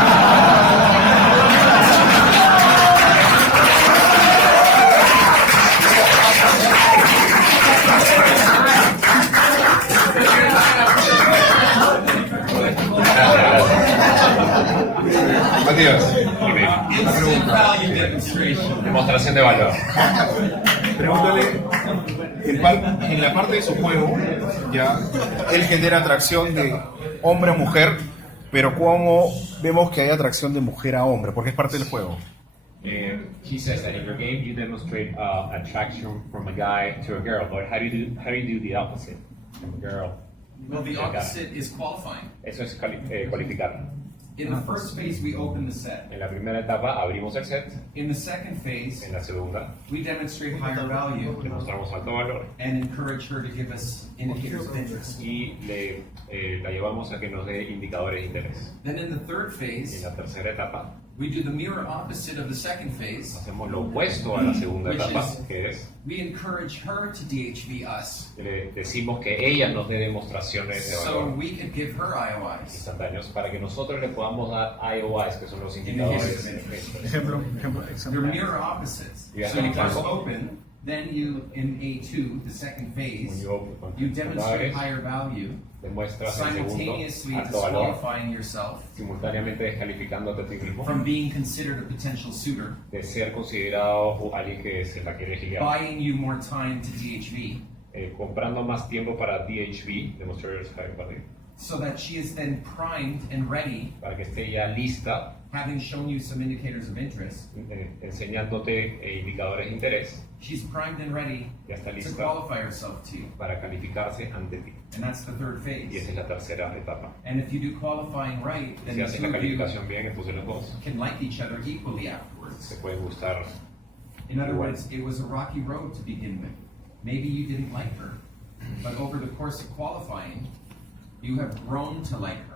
Matías, Instant value demonstration. Demostración de valor. pregúntale, en la parte de su juego, ya, él genera atracción de hombre a mujer, pero ¿cómo vemos que hay atracción de mujer a hombre? Porque es parte del juego. He says that in your game you demonstrate attraction from a guy to a girl, but how do you do the opposite? From a girl. Well, the opposite is qualifying. Eso es cualificar. In the first phase, we open the set. En la primera etapa abrimos el set, In the second phase, en la segunda we demonstrate higher value demostramos alto valor and encourage her to give us indicators of interest. y la llevamos a que nos dé indicadores de interés. Then in the third En phase, la tercera etapa we do the mirror opposite of the second phase. hacemos lo opuesto a la segunda Which etapa, is- que es We encourage her to DHV us le decimos que ella nos dé demostraciones de so valor we could give her IOIs. instantáneos para que nosotros le podamos dar IOIs, que son los indicadores. Ejemplo, Your mirror opposites. You have So an you first example? open, then you, in A2, the second When phase, you open you demonstrate indicadores, higher value, demuestras el segundo simultaneously alto valor, disqualifying yourself simultáneamente descalificándote a ti mismo from being considered a potential suitor, de ser considerado alguien que se la quiere girar, buying you more time to DHV, comprando más tiempo para DHV, Demonstrators High Value, so that she is then primed and ready para que esté ya lista having shown you some indicators of interest, enseñándote indicadores de interés, she's primed and ready ya está to lista qualify herself to you. para calificarse ante ti. And that's the third Y esa phase. es la tercera etapa. And if you do qualifying right, then Si the haces two la of you calificación bien, entonces los dos can like each other equally afterwards. se pueden gustar. In other words, it was a rocky road to begin with. Maybe you didn't like her, but over the course of qualifying, you have grown to like her.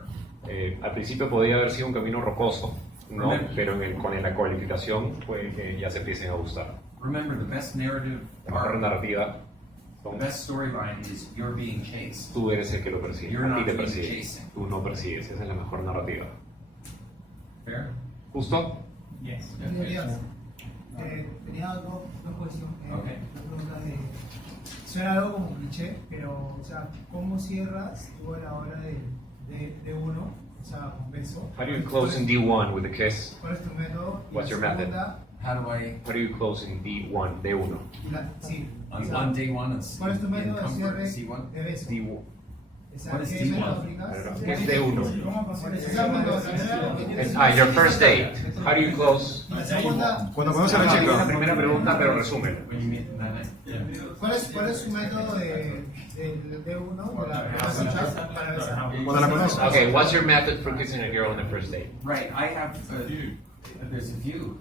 Al principio podía haber sido un camino rocoso, ¿no? Pero con la cualificación pues, ya se empiezan a gustar. Remember, the best narrative, La mejor or narrativa, the best storyline is you're being chased. tú eres el que lo persigue, You're a ti not te being persigue, chasing. tú no persigues, esa es la mejor narrativa. Fair? ¿Justo? Yes. Díaz, tenía dos cuestiones. Ok. Dos preguntas de. Suena algo como cliché, pero, o sea, ¿cómo cierras tú a la hora de uno? O sea, con beso. How do you close in D1 with a kiss? ¿Cuál es tu método? Y What's la your method? segunda, How do I, How do you close in D1, D1? Sí. on, o sea, on day one, ¿cuál es tu in método de comfort, cierre C1? de beso? D1. O sea, What is ¿qué D1? método aplicas? ¿Qué es D1? O sea, cuando- Your first date. How do you close? Y la segunda, Cuando conoce a la La chica, primera pregunta, pero resumen. What do you mean? Nada. ¿cuál es su método de uno de la para besar? cuando la conoce. Okay, what's your method for kissing a girl on the first date? Right, I have, there's a few.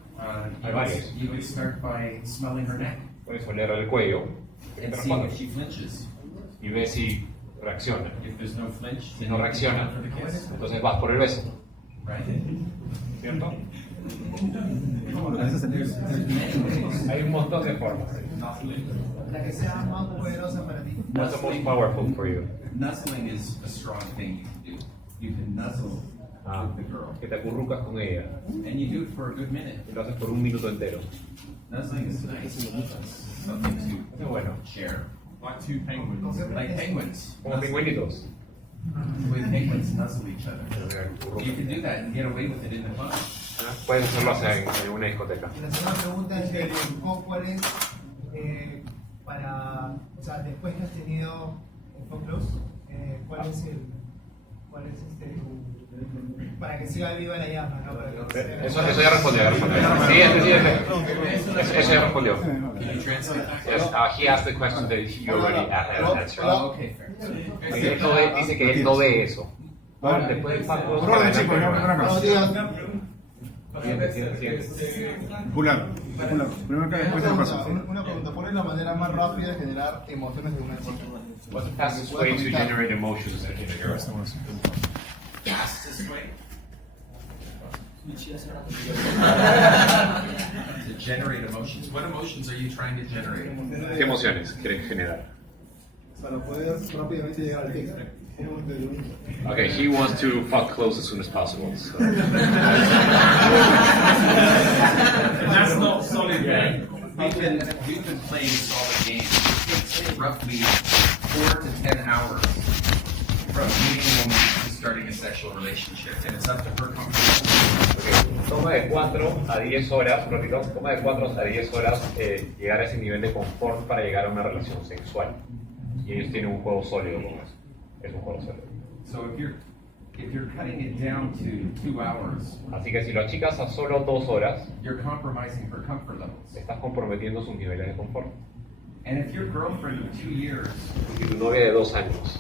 Hay varios. You would start by smelling her neck Puedes olerle el cuello and seeing if she flinches. y ves si reacciona. If there's no flinch, Si then no you reacciona, go for the kiss, entonces vas por el beso, right? ¿cierto? There's many ways. Hay un montón de formas. La que sea más poderosa para ti. What's the most powerful for you? Nuzzling is a strong thing you can do. You can nuzzle with the girl. Que te acurrucas con ella And you do it for a good minute. y lo haces por un minuto entero. Nuzzling is nice. Something Eso es bueno. to share. Like two penguins. Like penguins. Como pingüinitos. With penguins nuzzle each other. Pero se acurrucan. You can do that and get away with it in the club. Puedes hacerlo en una discoteca. Y la segunda pregunta es ¿cuál es para, o sea, después que has tenido el Pop Plus, cuál es para que siga viva la llama, ¿no? Para que Eso ya respondió, Siguiente. Eso ya respondió. Can you translate that? Yes, he asked the question that you already answered. Oh, okay, fair. Él no ve- dice que él no ve eso. Después del facto, Por orden, chicos, no, ven acá. Julián, primero que después te pasa. Una pregunta, ¿cuál es la manera más rápida de generar emociones de una chica? What's the fastest way to generate emotions in a girl? Fastest way to generate emotions. What emotions are you trying to generate? ¿Qué emociones quieren generar? Para poder rápidamente llegar al texto. ¿Cómo te lo digo? Okay, he wants to fuck close as soon as possible. So. That's not solid game. We've been playing solid games. It takes roughly 4 to 10 hours from meeting a woman to starting a sexual relationship, and it's up to her comfort. Okay. Toma de 4 a 10 horas, repito, toma de 4 a 10 horas llegar a ese nivel de confort para llegar a una relación sexual. Y ellos tienen un juego sólido con eso. Es un juego sólido. So if you're cutting it down to 2 hours, Así que si lo achicas a solo 2 horas, you're compromising her comfort levels. estás comprometiendo sus niveles de confort. And if your girlfriend of 2 years Y tu novia de 2 años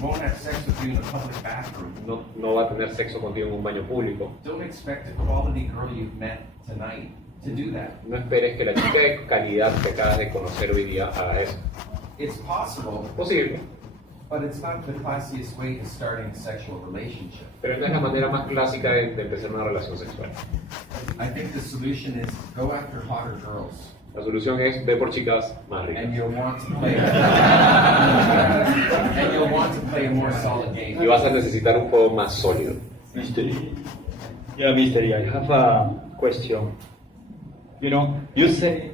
won't have sex with you in a public bathroom, no va a tener sexo contigo en un baño público, don't expect a quality girl you've met tonight to do that. no esperes que la chica de calidad que acabas de conocer hoy día haga eso. It's possible, Es posible, but it's not the classiest way to starting a sexual relationship. pero no es la manera más clásica de empezar una relación sexual. I think the solution is go after hotter girls, La solución es ve por chicas más and ricas. you'll want to play, and you'll want to play a more solid game. Y vas a necesitar un juego más sólido. Mystery. Yeah, Mystery, I have a question. You know, you say,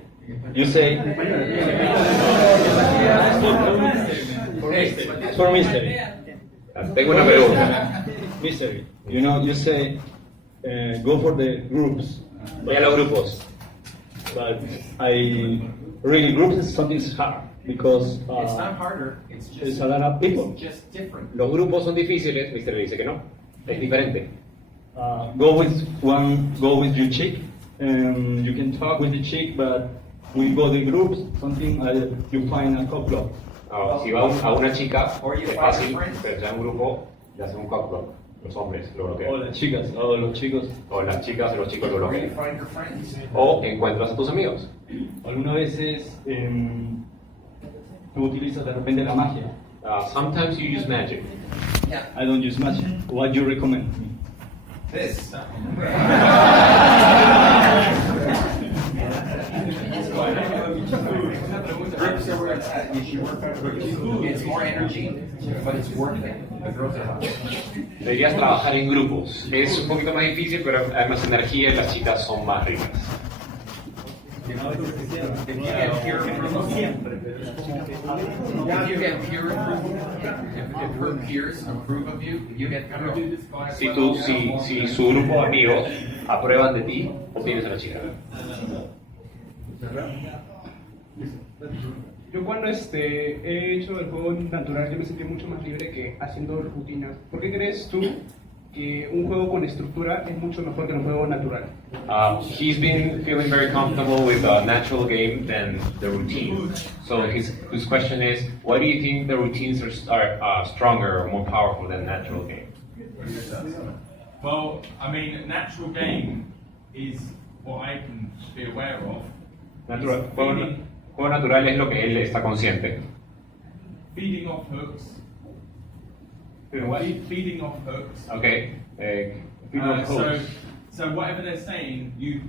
for Mystery, Tengo una pregunta. Mystery, you know, you say, go for the groups, Ve a los grupos. but really groups is something hard because It's not harder, it's there's just, a lot of people. it's just different. Los grupos son difíciles, Mr. dice que no. Es diferente. go with your chick. You can talk with the chick, but we go to groups. Something you find a couple. Si va a una chica, Or you es find fácil, friends. pero ya en un grupo le hacen un cock block. Los hombres lo O bloquean. las chicas, o los chicos. O las chicas o los chicos lo Or you bloquean. find your friends. O encuentras a tus amigos. Algunas veces tú utilizas de repente la magia. Sometimes you use magic. Yeah. I don't use magic. What do you recommend? This. Groups are where it's at. You should work on groups. It's more energy, but it's worth it. The girls are hot. Deberías trabajar en grupos. Es un poquito más difícil, pero hay más energía y las chicas son más ricas. If you get peer approval, if you get peer approval, if her peers approve of you, you get the girl. Si su grupo de amigos aprueban de ti, obtienes a la chica. Yo cuando he hecho el juego natural, yo me sentí mucho más libre que haciendo rutinas. ¿Por qué crees tú que un juego con estructura es mucho mejor que un juego natural? He's been feeling very comfortable with a natural game than the routine. So his question is, why do you think the routines are stronger or more powerful than natural game? Well, I mean, natural game is what I can be aware of. Juego natural es lo que él está consciente. Feeding off hooks. Feeding off hooks. Okay. Feeding off hooks. So whatever they're saying, you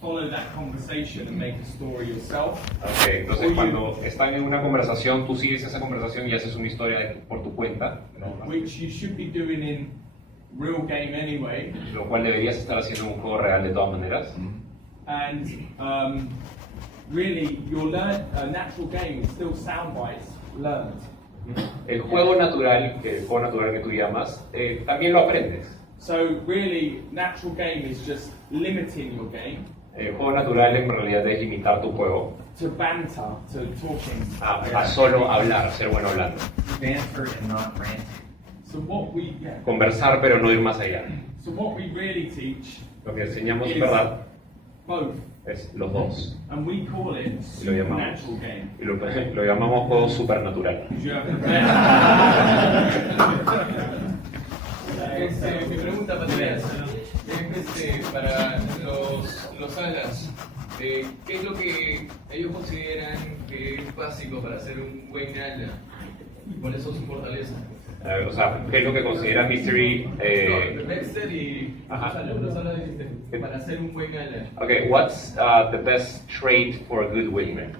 follow that conversation and make a story yourself. Okay, entonces cuando están en una conversación, tú sigues esa conversación y haces una historia por tu cuenta, Which you should be doing in real game anyway. lo cual deberías estar haciendo en un juego real de todas maneras. And really, your natural game is still sound bites learned. El juego natural que tú llamas, también lo aprendes. So really, natural game is just limiting your game El juego natural en realidad es limitar tu juego to banter, to talking. a solo hablar, ser bueno hablando. Banter and not ranting. So what we Conversar pero no ir más allá. So what we really teach Lo que enseñamos en verdad both, es los dos. and we call it Y lo llamamos, supernatural game. y lo llamamos juego supernatural. You have the best. Mi pregunta Matías, es para los alas, ¿qué es lo que ellos consideran que es básico para ser un buen ala? ¿Cuáles son sus fortalezas? O sea, ¿qué es lo que considera Mystery? Dexter y los alas para ser un buen ala. Okay, what's the best trait for a good wingman?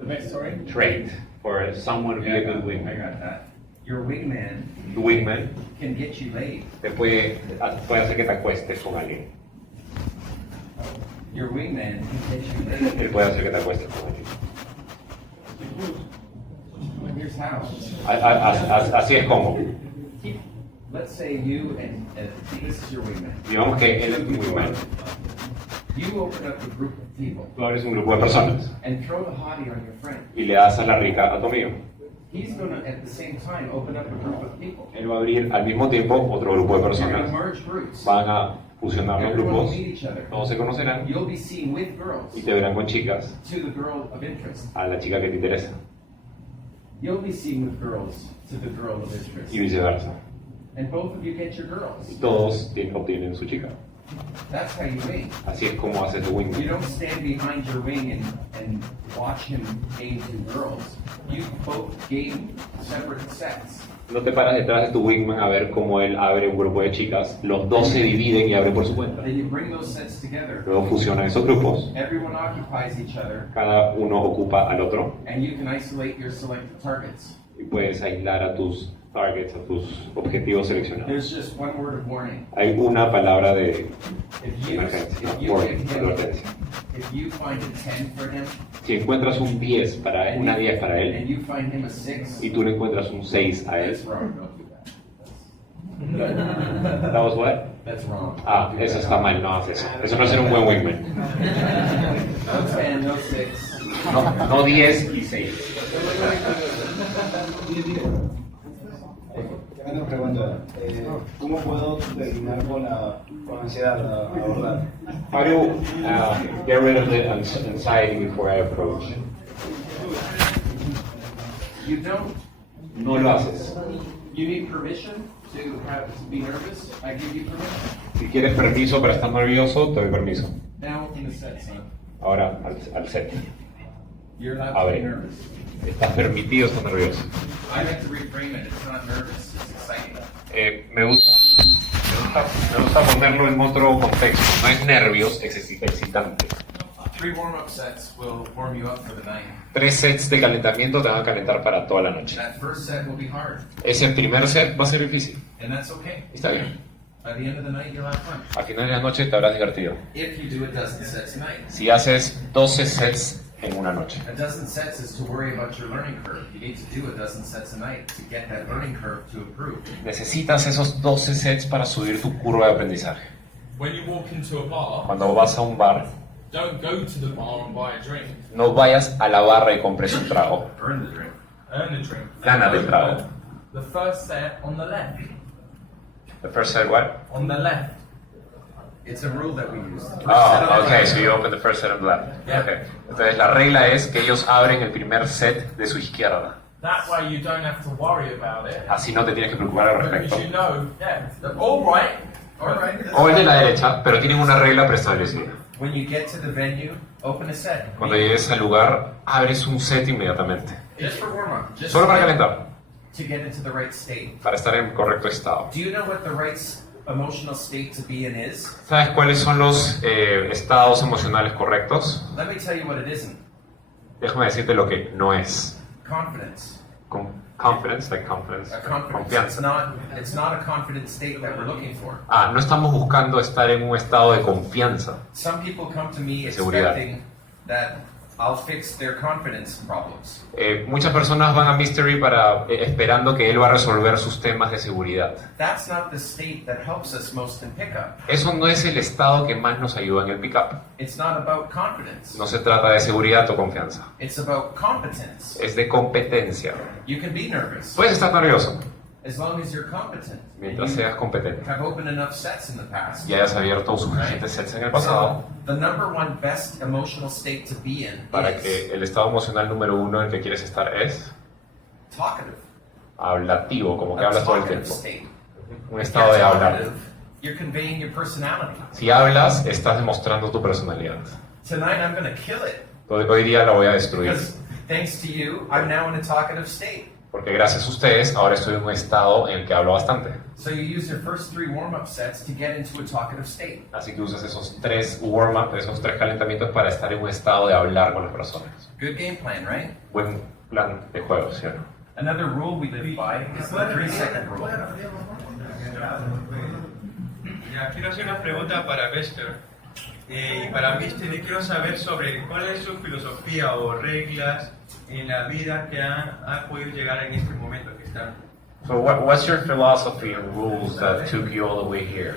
The best, sorry? Trait for someone to be a good I wingman. got that. Your wingman Tu wingman can get you laid. te puede hacer que te acuestes con alguien. Your wingman can get you laid. Él puede hacer que te acuestes con alguien. Here's how. Así es como. Let's say you and this is your wingman. Digamos que él es tu wingman. You open up a group of people Tú abres un grupo de personas and throw the hottie on your friend. y le das a la rica a tu amigo. He's going to, at the same time, open up a group of people. Él va a abrir al mismo tiempo otro grupo de You're going to personas. merge groups. Van a fusionar los Everyone will grupos, meet each other. todos se conocerán You'll be seen with girls y te verán con chicas, to the girl of interest. a la chica que te interesa You'll be seen with girls to the girl of interest. y viceversa. And both of you get your girls. Y todos obtienen su chica. That's how you wing. Así es como haces tu You wingman. don't stand behind your wing and watch him gain two girls. You both gain separate sets. No te paras detrás de tu wingman a ver cómo él abre un grupo de chicas. Los dos se dividen y abren por su cuenta. Then you bring those sets together. Luego fusionan esos grupos. Everyone occupies each other, Cada uno ocupa al otro and you can isolate your selected targets. y puedes aislar a tus targets, a tus objetivos seleccionados. There's just one word of warning. Hay una palabra de If you, emergencia, if you warning, give him, advertencia. if you find a 10 for him, Si encuentras un 10 para él, una 10 para él, and you find him a 6, y tú le encuentras un 6 a él, that's wrong. Don't do that. ¿that was what? That's wrong. Ah, eso está mal, no haces eso. Eso no es ser un buen wingman. No 10, no 6. No 10 y 6. Tengo una pregunta. ¿Cómo puedo terminar con la ansiedad, la abordar? How to get rid of the anxiety before I approach? You don't. No lo haces. You need permission to be nervous. I give you permission. Si quieres permiso para estar nervioso, te doy permiso. Now in the set, son. Ahora al set. You're allowed to be Abre. nervous. Estás permitido estar nervioso. I like to reframe it. It's not nervous. It's exciting. Me gusta ponerlo en otro contexto. No es nervios, es excitante. 3 warm-up sets will warm you up for the night. 3 sets de calentamiento te van a calentar para toda la noche. That first set will be hard, Ese primer set va a ser difícil. and that's okay. Está bien. By the end of the night, you'll have fun. Al final de la noche te habrás divertido. If you do a dozen sets a night. Si haces 12 sets en una noche. A dozen sets is to worry about your learning curve. You need to do a dozen sets a night to get that learning curve to improve. Necesitas esos 12 sets para subir tu curva de aprendizaje. When you walk into a bar, Cuando vas a un bar, don't go to the bar and buy a drink. no vayas a la barra y compres un trago. Earn the drink. Earn a drink. Gánate el trago. The first set on the left. The first set what? On the left. It's a rule that we use. Oh, okay, so you open the first set on the left. Yeah. Okay. Entonces la regla es que ellos abren el primer set de su izquierda. That way you don't have to worry about it. Así no te tienes que preocupar al respecto. Because you know, yeah, all right. All right. O el de la derecha, pero tienen una regla preestablecida. When you get to the venue, open a set. Cuando llegues al lugar, abres un set inmediatamente. Just for warm-up. Just Solo para calentar, to get into the right state. para estar en correcto estado. Do you know what the right emotional state to be in is? ¿Sabes cuáles son los estados emocionales correctos? Let me tell you what it isn't. Déjame decirte lo que no es. Confidence. Confidence, like confidence. A confidence. Confianza. It's not a confident state that we're looking for. No estamos buscando estar en un estado de confianza. Some people come to me De seguridad. expecting that I'll fix their confidence problems. Muchas personas van a Mystery esperando que él va a resolver sus temas de seguridad. That's not the state that helps us most in pickup. Eso no es el estado que más nos ayuda en el pickup. It's not about confidence. No se trata de seguridad o confianza. It's about competence. Es de competencia. You can be nervous Puedes estar nervioso as long as you're competent. mientras seas competente Have opened enough sets in the past. y hayas abierto suficientes sets en el pasado The number one best emotional state to be in para is que el estado emocional número uno en el que quieres estar es talkative. hablativo, como que A hablas todo el talkative tiempo. state. Un If estado de you're hablar. talkative, you're conveying your personality. Si hablas, estás demostrando tu personalidad. Tonight I'm going to kill it Hoy día la voy a destruir. because thanks to you, I'm now in a talkative state. Porque gracias a ustedes, ahora estoy en un estado en el que hablo bastante. So you use your first 3 warm-up sets to get into a talkative state. Así que usas esos 3 warm-up, esos 3 calentamientos para estar en un estado de hablar con las personas. Good game plan, right? Buen plan de juego, ¿sí o no? Another rule we live by is the 3-second rule. Ya, quiero hacer una pregunta para Bester. Y para Bester, quiero saber sobre cuál es su filosofía o reglas en la vida que ha podido llegar en este momento que están. So what's your philosophy and rules that took you all the way here?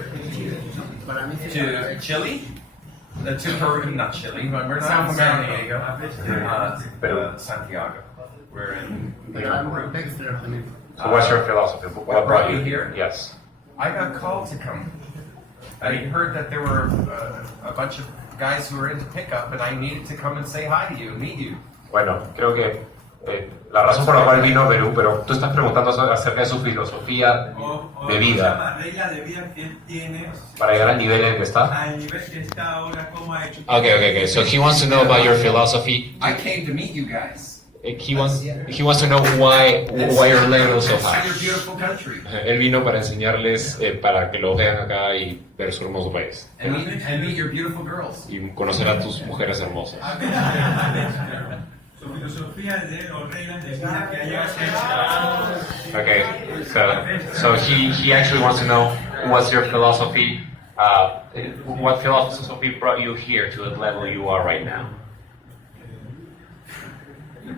To Chile? To Peru, not Chile. We're not from San Diego. Peru. Santiago. We're in Peru. So what's your philosophy? What brought you here? Yes. I got called to come. I heard that there were a bunch of guys who were into pickup, and I needed to come and say hi to you and meet you. Bueno, creo que la razón por la cual vino a Perú, pero tú estás preguntando acerca de su filosofía de vida La regla de vida que él tiene para llegar al nivel en el que está. al nivel que está ahora, cómo ha hecho. Okay. So he wants to know about your philosophy. I came to meet you guys. He wants to know why your level is so See high. your beautiful country. Él vino para enseñarles, para que lo vean acá y ver su hermoso país. And meet your beautiful girls. Y conocer a tus mujeres hermosas. Su filosofía de o reglas de vida que haya hecho. Okay, so he actually wants to know what's your philosophy, what philosophy brought you here to the level you are right now.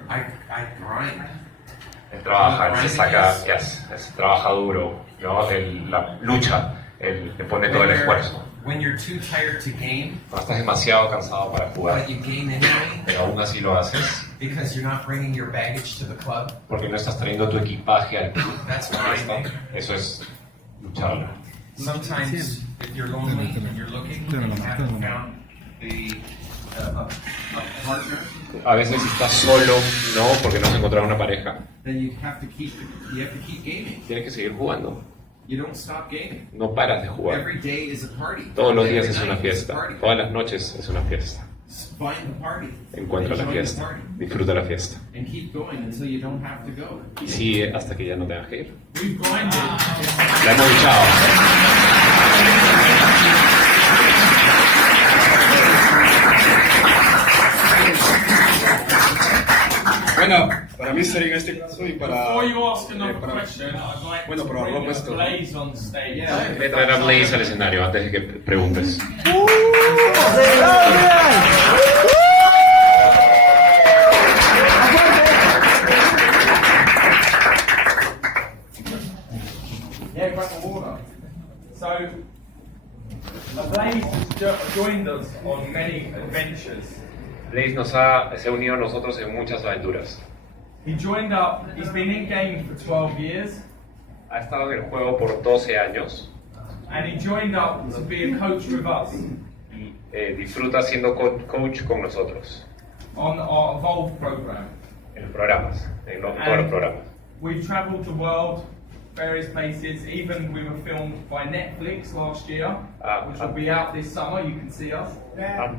I grind. Él trabaja, él se saca, trabaja duro, ¿no? Él la lucha, él le pone todo el esfuerzo. when you're too tired to game, Cuando estás demasiado cansado para jugar, but you game anyway pero aún así lo haces, because you're not bringing your baggage to the club, porque no estás trayendo tu equipaje al club. that's grinding. Eso es luchar. Sometimes, if you're lonely and you're looking and you haven't found a partner, A veces si estás solo, no, porque no has encontrado una pareja, then you have to keep gaming. tienes que seguir jugando. You don't stop gaming. No paras de jugar. Every day is a party. Todos los días Every es una night is a fiesta. party. Todas las noches es una fiesta. Find the party. Encuentra la Enjoy the fiesta. party. Disfruta la fiesta. And keep going until you don't have to go. Y sigue hasta que ya no tengas que ir. We've grinded. La hemos luchado. Bueno, para mí sería en este caso y para... Before you ask another para- question, I'd like Bueno, to pero bring Rob esto. Blaze on stage. Voy a traer a Blaze al escenario antes de que preguntes. Yeah, grab the water. So, Blaze has joined us on many adventures. Blaze se ha unido a nosotros en muchas aventuras. He joined up, he's been in game for 12 years, Ha estado en el juego por 12 años and he joined up to be a coach with us y disfruta siendo coach con nosotros on our Evolve program. en los programas, en todos los programas. We've travelled the world, various places, even we were filmed by Netflix last year, which will be out this summer, you can see us.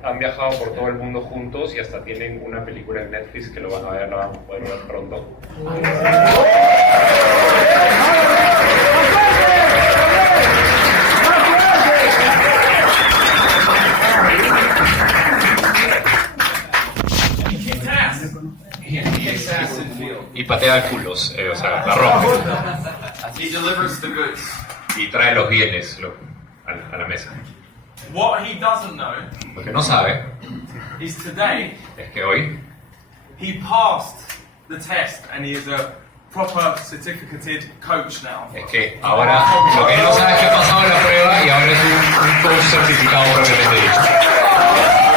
Han viajado por todo el mundo juntos y hasta tienen una película en Netflix que lo van a ver, lo van a poder ver pronto. And he kicked ass. He kicks ass in field. Y patea culos, o sea, la rompe. He delivers the goods. Y trae los bienes a la mesa. What he doesn't know Lo que no sabe is today es que hoy he passed the test and he is a proper certificated coach now. es que ahora lo que él no sabe es que ha pasado la prueba y ahora es un coach certificado propiamente dicho.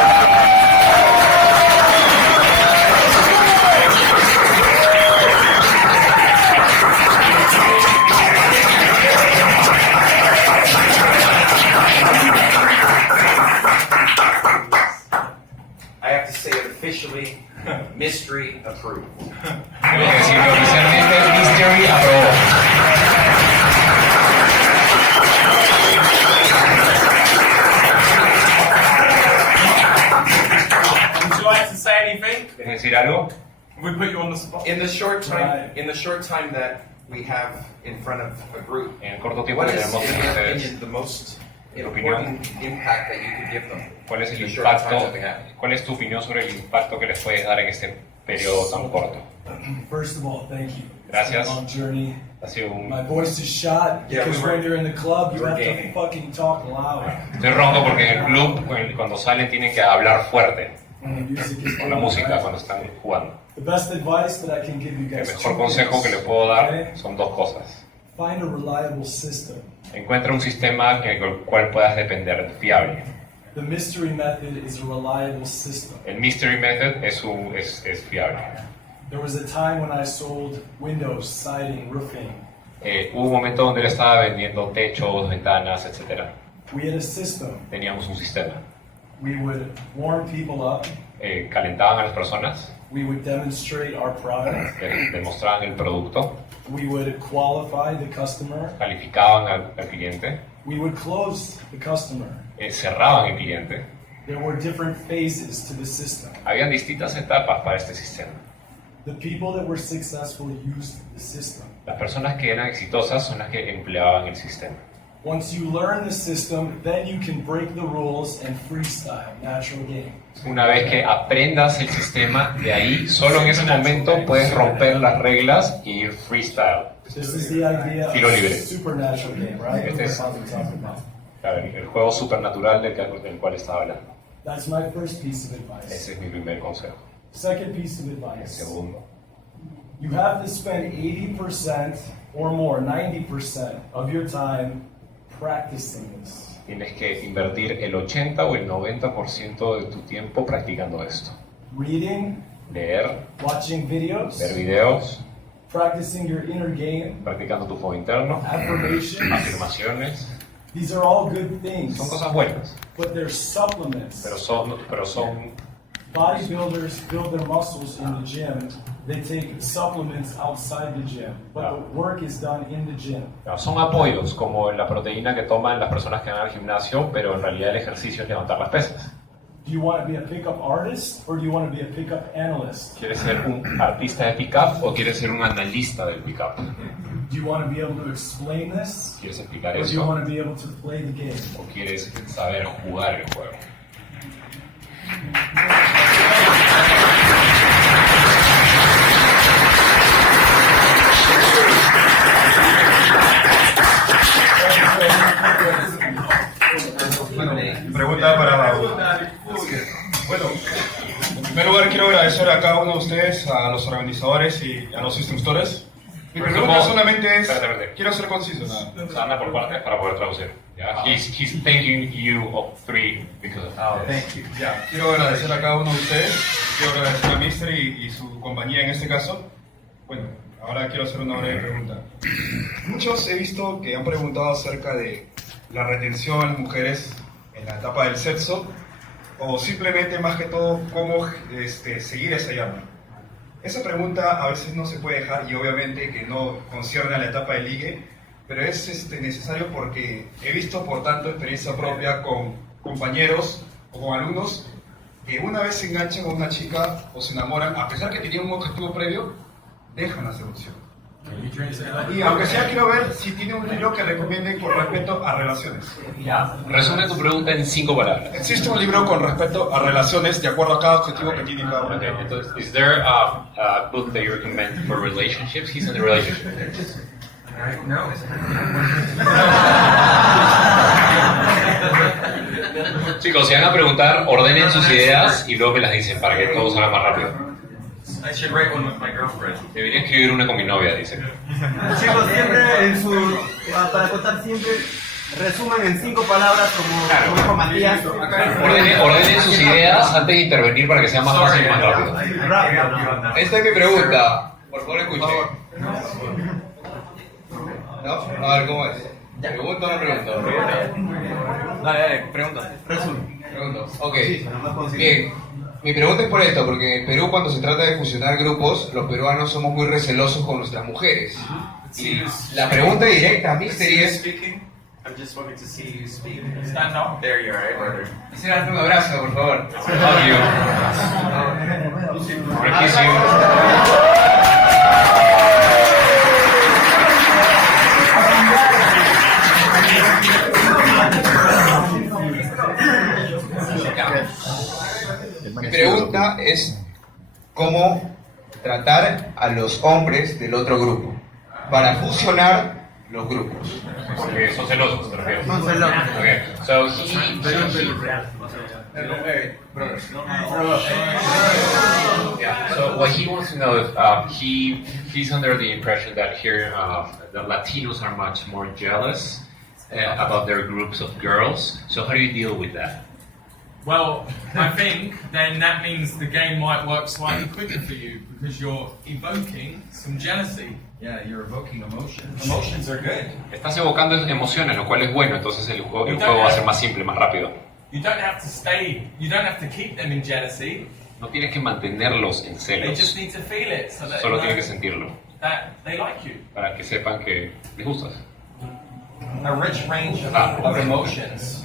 I have to say it officially, mystery approved. Tengo que decirlo oficialmente, Mystery aprobó. Would you like to say anything? ¿Quieres decir algo? We put you on the spot. In the short time that we have in front of a group, En el corto tiempo what que is, tenemos in con your ustedes, opinion, the most en tu opinión, important impact that you could give them? ¿cuál es in el the short time impacto? that they have? ¿Cuál es tu opinión sobre el impacto que les puedes dar en este periodo tan corto? First of all, thank you. Gracias. It's been a long journey. Ha sido un... My voice is shot Yeah, because we were- when you're in the club, you we were have to gaming. fucking talk loud. Estoy ronco porque en el club, cuando salen, tienen que hablar fuerte When the music is con la playing, música right? cuando están jugando. The best advice that I can give you El guys. mejor two consejo que things, le puedo dar okay? son dos cosas. Find a reliable system. Encuentra un sistema en el cual puedas depender, fiable. The mystery method is a reliable system. El Mystery Method es fiable. There was a time when I sold windows, siding, roofing. Hubo un momento donde le estaba vendiendo techos, ventanas, etc. We had a system. Teníamos un sistema. We would warm people up. Calentaban a las personas, We would demonstrate our product. demostraban el producto, We would qualify the customer. calificaban al cliente, We would close the customer. cerraban el cliente. There were different phases to the system. Habían distintas etapas para este sistema. The people that were successful used the system. Las personas que eran exitosas son las que empleaban el sistema. Once you learn the system, then you can break the rules and freestyle, natural game. Una vez que aprendas el sistema, de ahí, solo en ese momento puedes romper las reglas y ir freestyle. This is the idea Tiro libre. of supernatural game, right? Este es That's what we're talking about. el juego supernatural del cual estaba hablando. That's my first piece of advice. Ese es mi primer consejo. Second piece of El advice. segundo, You have to spend 80% or more, 90% of your time practicing this. Tienes que invertir el 80 o el 90% de tu tiempo practicando esto. Reading, Leer, watching videos, ver videos, practicing your inner game, practicando tu fuego interno, affirmations. afirmaciones. These are all good things, Son cosas buenas, but they're supplements. pero son Bodybuilders build their muscles in the gym. They take supplements outside the gym, but the work is done in the gym. son apoyos, como la proteína que toman las personas que van al gimnasio, pero en realidad el ejercicio es levantar las pesas. Do you want to be a pickup artist or do you want to be a pickup analyst? ¿Quieres ser un artista de pick-up o quieres ser un analista del pick-up? Do you want to be able to explain this ¿Quieres explicar or do you eso want to be able to play the game? o quieres saber jugar el juego? Pregunta para... Bueno, en primer lugar quiero agradecer a cada uno de ustedes, a los organizadores y a los instructores. Mi pregunta solamente es... Quiero ser conciso, nada. Anda por partes para poder traducir. Yeah? He's thanking you of three because of Thank you. Quiero agradecer a cada uno de ustedes, quiero agradecer a Mister y su compañía en este caso. Bueno, ahora quiero hacer una breve pregunta. Muchos he visto que han preguntado acerca de la retención de las mujeres en la etapa del sexo o simplemente más que todo cómo seguir esa llama. Esa pregunta a veces no se puede dejar y obviamente que no concierne a la etapa del ligue, pero es necesario porque he visto por tanto experiencia propia con compañeros o con alumnos que una vez se enganchan con una chica o se enamoran, a pesar que tenían un objetivo previo, dejan la seducción. Y aunque sea quiero ver si tiene un libro que recomiende con respecto a relaciones. Resume tu pregunta en 5 palabras. ¿Existe un libro con respecto a relaciones de acuerdo a cada objetivo que tiene cada uno? Okay, entonces, is there a book that you recommend for relationships? He's in the relationship. No. Chicos, si van a preguntar, ordenen sus ideas y luego me las dicen para que todo salga más rápido. I should write one with my girlfriend. Debería escribir una con mi novia, dice. Chicos, siempre en su... para contar siempre, resuman en 5 palabras como dijo Matías. Ordenen sus ideas antes de intervenir para que sea más fácil y más rápido. Esta es mi pregunta. Por favor, escuchen. ¿No? A ver, ¿cómo es? ¿Pregunta o no pregunta? Dale, pregunta. Pregunta. Ok. Bien. Mi pregunta es por esto, porque en Perú cuando se trata de fusionar grupos, los peruanos somos muy recelosos con nuestras mujeres. Y la pregunta directa a Mister es... I'm just wanting to see you speak. Stand up. There you are, right? Quisiera darte un abrazo, por favor. Love you. I wanna kiss you. Mi pregunta es cómo tratar a los hombres del otro grupo para fusionar los grupos. Porque son celosos, te refieres. Son celosos. Okay. So yeah. So what he wants to know is he's under the impression that here the Latinos are much more jealous about their groups of girls. So how do you deal with that? Well, I think then that means the game might work slightly quicker for you because you're evoking some jealousy. Yeah, you're evoking emotions. Emotions are good. Estás evocando emociones, lo cual es bueno, entonces el juego va a ser más simple, más rápido. You don't have to keep them in jealousy. No tienes que mantenerlos en They just celos, need to feel it so that solo tienes que sentirlo, that they like you. para que sepan que les gustas. A rich range of emotions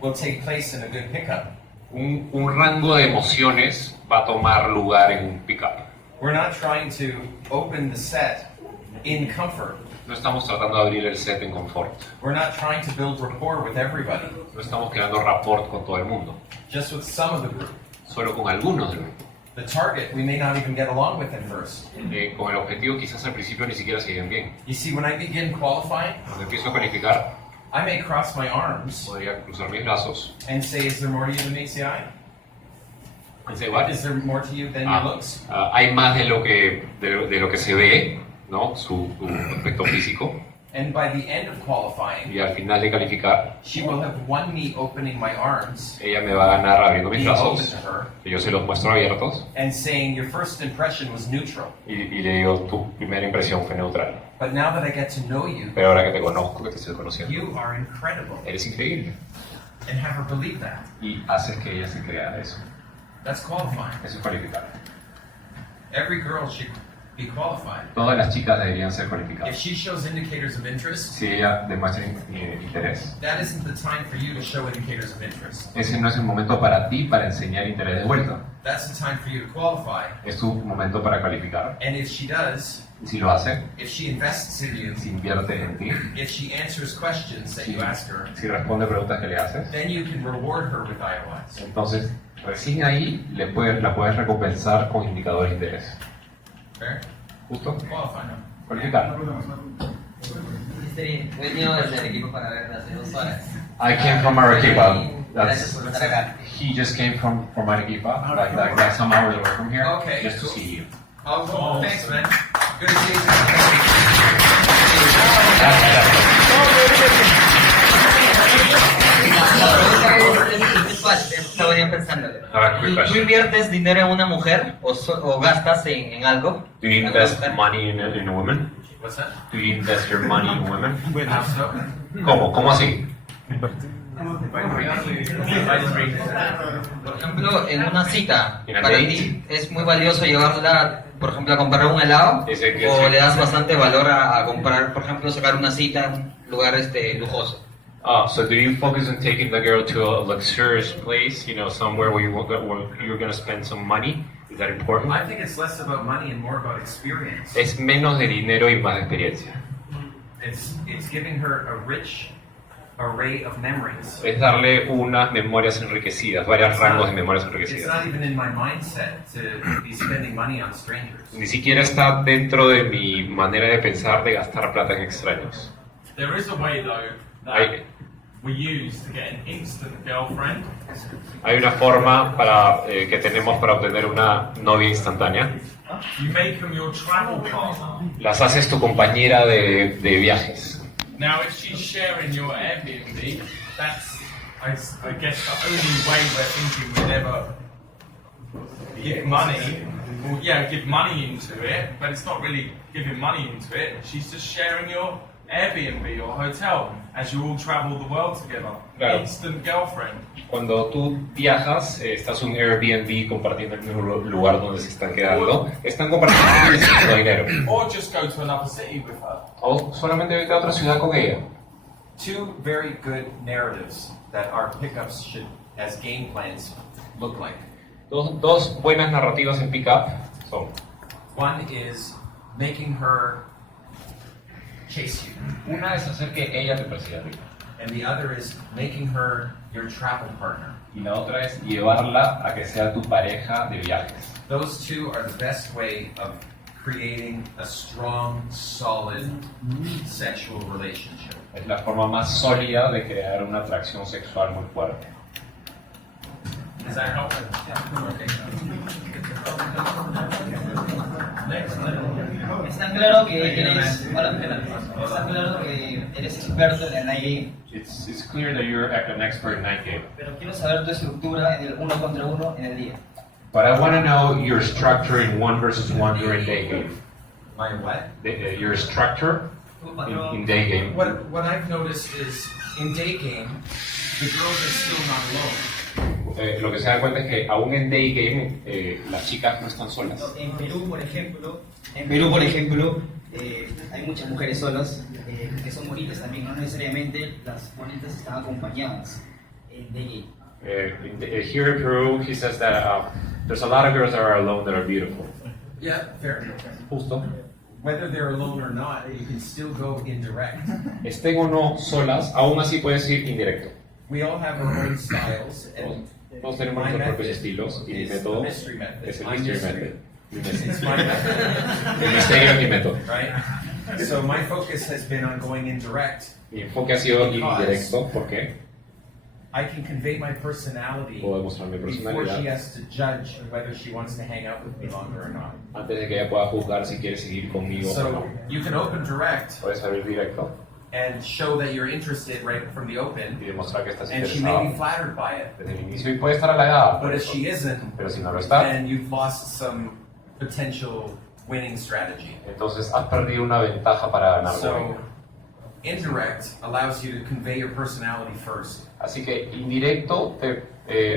will take place in a good pickup. Un rango de emociones va a tomar lugar en un pick-up. We're not trying to open the set in comfort. No estamos tratando de abrir el set en confort. We're not trying to build rapport with everybody. No estamos creando rapport con todo el mundo. Just with some of the group. Solo con algunos del grupo. The target we may not even get along with at first. Con el objetivo quizás al principio ni siquiera se lleven bien. You see, when I begin qualifying, Cuando empiezo a calificar, I may cross my arms podría cruzar mis brazos. and say, is there more to you than meets the eye? And say what? Is there more to you than your looks? Hay más de lo que se ve, ¿no? Su aspecto físico. And by the end of qualifying, Y al final de calificar, she will have won me opening my arms, ella me va a ganar abriendo mis being open brazos, to her, y yo se los muestro abiertos, and saying your first impression was neutral. y le digo, tu primera impresión fue neutral. But now that I get to know you, Pero ahora que te conozco, que te estoy conociendo, you are incredible. eres increíble. And have her believe that. Y haces que ella se crea eso. That's qualifying. Eso es cualificar. Every girl should be qualified. Todas las chicas deberían ser If cualificadas. she shows indicators of interest, Si ella demuestra interés. that isn't the time for you to show indicators of interest. Ese no es el momento para ti para enseñar interés de vuelta. That's the time for you to qualify. Es tu momento para calificar. And if she does, Y si lo hace, if she invests in you, si invierte en ti, if she answers questions that you ask her, si responde preguntas que le haces, then you can reward her with IOIs. entonces recién ahí la puedes recompensar con indicadores de interés. Fair? ¿Justo? Qualify, no? Cualificar. Vengo desde el equipo para ver hace 2 horas. I came from Arequipa. Gracias por estar acá. He just came from Arequipa, like some hours away from here, Okay, just to cool. see you. Oh, thanks, man. Good to see you. Estaba bien pensándolo. Alright, quick ¿Tú question. inviertes dinero en una mujer o gastas en algo? Do you invest money in a woman? What's that? Do you invest your money in women? How so? ¿Cómo? ¿Cómo así? Por ejemplo, en una cita, In a para date? ti es muy valioso llevarla, por ejemplo, a comprar un helado, Is it good o to- le das bastante valor a comprar, por ejemplo, sacar una cita en un lugar lujoso. So do you focus on taking the girl to a luxurious place, somewhere where you're going to spend some money? Is that important? I think it's less about money and more about experience. Es menos de dinero y más de experiencia. It's giving her a rich array of memories. Es darle unas memorias enriquecidas, varios rangos de memorias It's enriquecidas. not even in my mindset to be spending money on strangers. Ni siquiera está dentro de mi manera de pensar de gastar plata en extraños. There is a way though that Hay, we use to get an instant girlfriend. hay una forma que tenemos para obtener una novia instantánea. You make them your travel partner. Las haces tu compañera de viajes. Now, if she's sharing your Airbnb, that's, I guess, the only way we're thinking we'd ever give money. Well, yeah, give money into it, but it's not really giving money into it. She's just sharing your Airbnb or hotel as you all travel the world together. Claro. Instant girlfriend. Cuando tú viajas, estás en un Airbnb compartiendo el mismo lugar donde se están quedando. Están compartiendo el mismo dinero. Or just go to another city with her. O solamente vete a otra ciudad con ella. Two very good narratives that our pickups should, as game plans, look like. Dos buenas narrativas en pick-up son: One is making her chase you, una es hacer que ella te persiga a ti, and the other is making her your travel partner. y la otra es llevarla a que sea tu pareja de viajes. Those two are the best way of creating a strong, solid sexual relationship. Es la forma más sólida de crear una atracción sexual muy fuerte. Does that help? Okay. Next. Está claro que eres, está claro que eres experto en el night game, It's clear that you're an expert in night game. pero quiero saber tu estructura en el 1 contra 1 en el día. But I want to know your structure in 1 versus 1 during day game. My what? Your structure in day game. What I've noticed is in day game, the girls are still not alone. Lo que se da cuenta es que aún en day game las chicas no están solas. En Perú, por ejemplo, hay muchas mujeres solas que son bonitas también, no necesariamente las bonitas están acompañadas en day game. Here in Peru, he says that there's a lot of girls that are alone that are beautiful. Yeah, fair. Justo. Whether they're alone or not, you can still go indirect. Estén o no solas, aún así puedes ir indirecto. We all have our own styles, and Todos tenemos my nuestros propios method estilos y mi is the método mystery method. es el My mystery mystery. method. It's my method. El misterio es mi método. Right? So my focus has been on going indirect. Mi enfoque ha sido ir Because indirecto porque I can convey my personality puedo demostrar mi before she personalidad has to judge whether she wants to hang out with me longer or not. antes de que ella pueda juzgar si quiere seguir conmigo o So no. you can open direct, Puedes abrir directo, and show that you're interested right from the open. Y demostrar que estás And she may be interesado flattered by it. desde el inicio y puede estar halagada por But if eso. she isn't, Pero si no lo está, then you've lost some potential winning strategy. entonces has perdido una ventaja para ganar. So, indirect allows you to convey your personality first. Así que indirecto te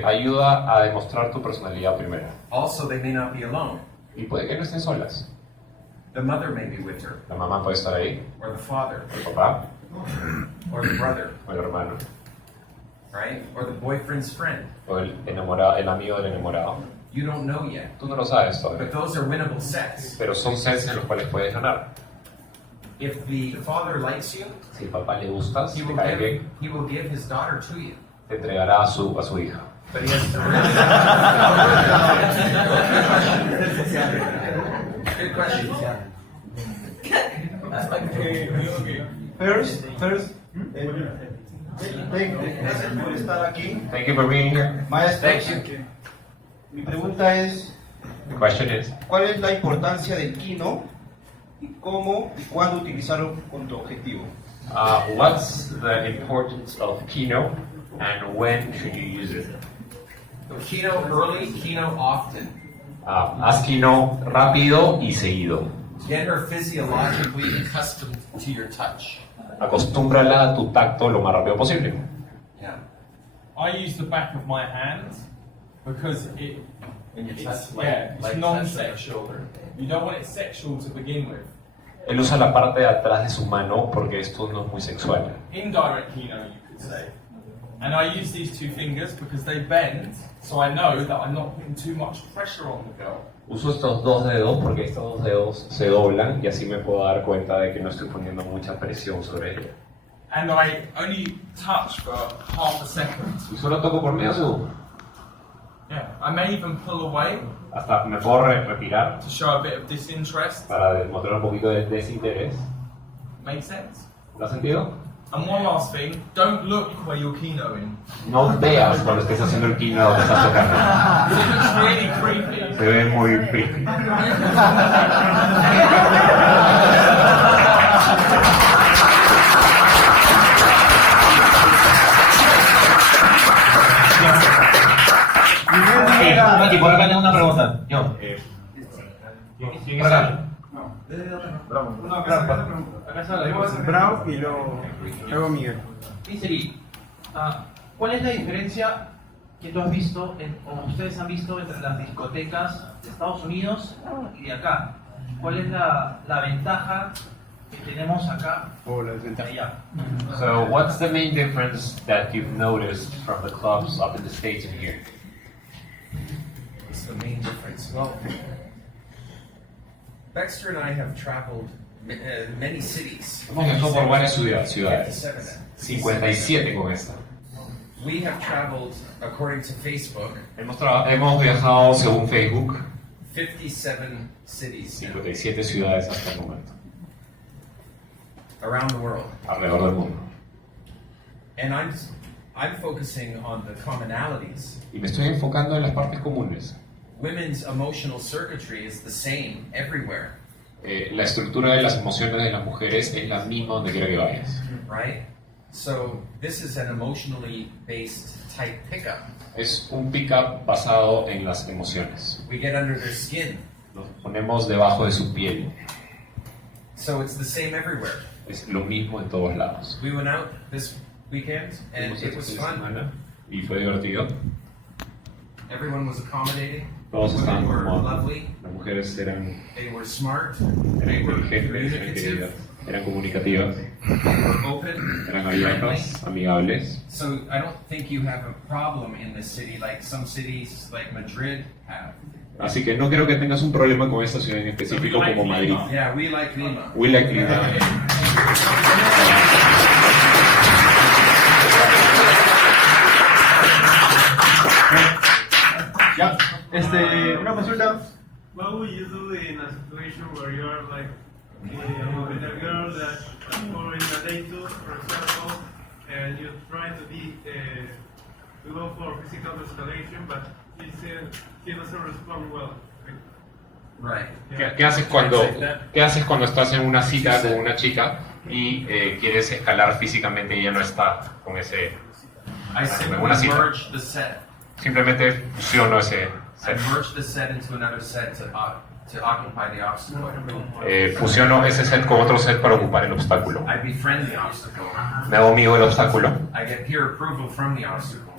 ayuda a demostrar tu personalidad primero. Also, they may not be alone. Y puede que no estén solas. The mother may be with her, La mamá puede estar ahí, or the father, el papá, or the brother, o el hermano, right? Or the boyfriend's friend. o el enamorado, el amigo del enamorado. You don't know yet. Tú no lo sabes But todavía. those are winnable sets. Pero son sets en los cuales puedes ganar. If the father likes you, Si el papá le gustas, he te will cae give, bien, he will give his daughter to you. te entregará a su hija. But he has to Good question. First, gracias por estar aquí. Thank you for being here. Maestro, Thank you. mi pregunta es, The question is, ¿cuál es la importancia del Kino y cómo y cuándo utilizarlo con tu objetivo? what's the importance of Kino and when should you use it? Keynote early, keynote often. Haz Kino rápido y seguido. Get her physiologically accustomed to your touch. Acostúmbrala a tu tacto lo más rápido posible. Yeah. I use the back of my hand because When you it's, touch it's like non-sexual. You don't want it sexual to begin with. Él usa la parte de atrás de su mano porque esto no es muy sexual. Indirect kino, you could say. And I use these two fingers because they bend, so I know that I'm not putting too much pressure on the girl. Uso estos dos dedos porque estos dos dedos se doblan y así me puedo dar cuenta de que no estoy poniendo mucha presión sobre ella. And I only touch for half a second. Y solo toco por medio segundo. Yeah, I may even pull away Hasta me puedo retirar to show a bit of disinterest. para demostrar un poquito de desinterés. Make sense? ¿Lo has sentido? And one last thing, don't look where you're keynoting. No veas cuando estés haciendo el kino donde estás tocando. It looks really creepy. Se ve muy creepy. Mati, por acá tengo una pregunta. Yo. ¿Quién es acá? Bravo y luego Miguel. Miseri, ¿cuál es la diferencia que tú has visto o ustedes han visto entre las discotecas de Estados Unidos y de acá? ¿Cuál es la ventaja que tenemos acá y allá? So, what's the main difference that you've noticed from the clubs up in the States and here? What's the main difference? Well, Baxter and I have traveled many cities. Hemos viajado por varias ciudades. 57. 57 con esta. We have traveled, according to Facebook, Hemos viajado, según Facebook, 57 cities 57 ciudades hasta el momento, around the world. alrededor del mundo. And I'm focusing on the commonalities. Y me estoy enfocando en las partes comunes. Women's emotional circuitry is the same everywhere, La estructura de las emociones de las mujeres es la misma donde quiera que vayas. right? So this is an emotionally based type pickup. Es un pick-up basado en las emociones. We get under their skin. Nos ponemos debajo de su piel. So it's the same everywhere. Es lo mismo en todos lados. We went out this weekend and Fuimos it este was fin de fun. semana y fue divertido. Everyone was accommodating. Todos estaban Women were como lovely. las mujeres eran They were smart. eran They were inteligentes, eran queridas, communicative. eran comunicativas, They were open. eran friendly. abiertas, amigables. So I don't think you have a problem in this city like some cities like Madrid have. Así que no creo que tengas un problema con esta ciudad en específico como Madrid. Yeah, we like Lima. We like Lima. Ya, una consulta. What would you do in a situation where you're like with a girl that you're in a date to, for example, and you try to go for physical escalation, but he doesn't respond well? ¿Qué haces cuando estás en una cita con una chica y quieres escalar físicamente y ella no está con ese... I simply una cita. merge the set. Simplemente fusiono ese I set. merge the set into another set to occupy the obstacle. Fusiono ese set con otro set para ocupar el obstáculo. I befriend the obstacle. Me hago amigo del obstáculo. I get peer approval from the obstacle.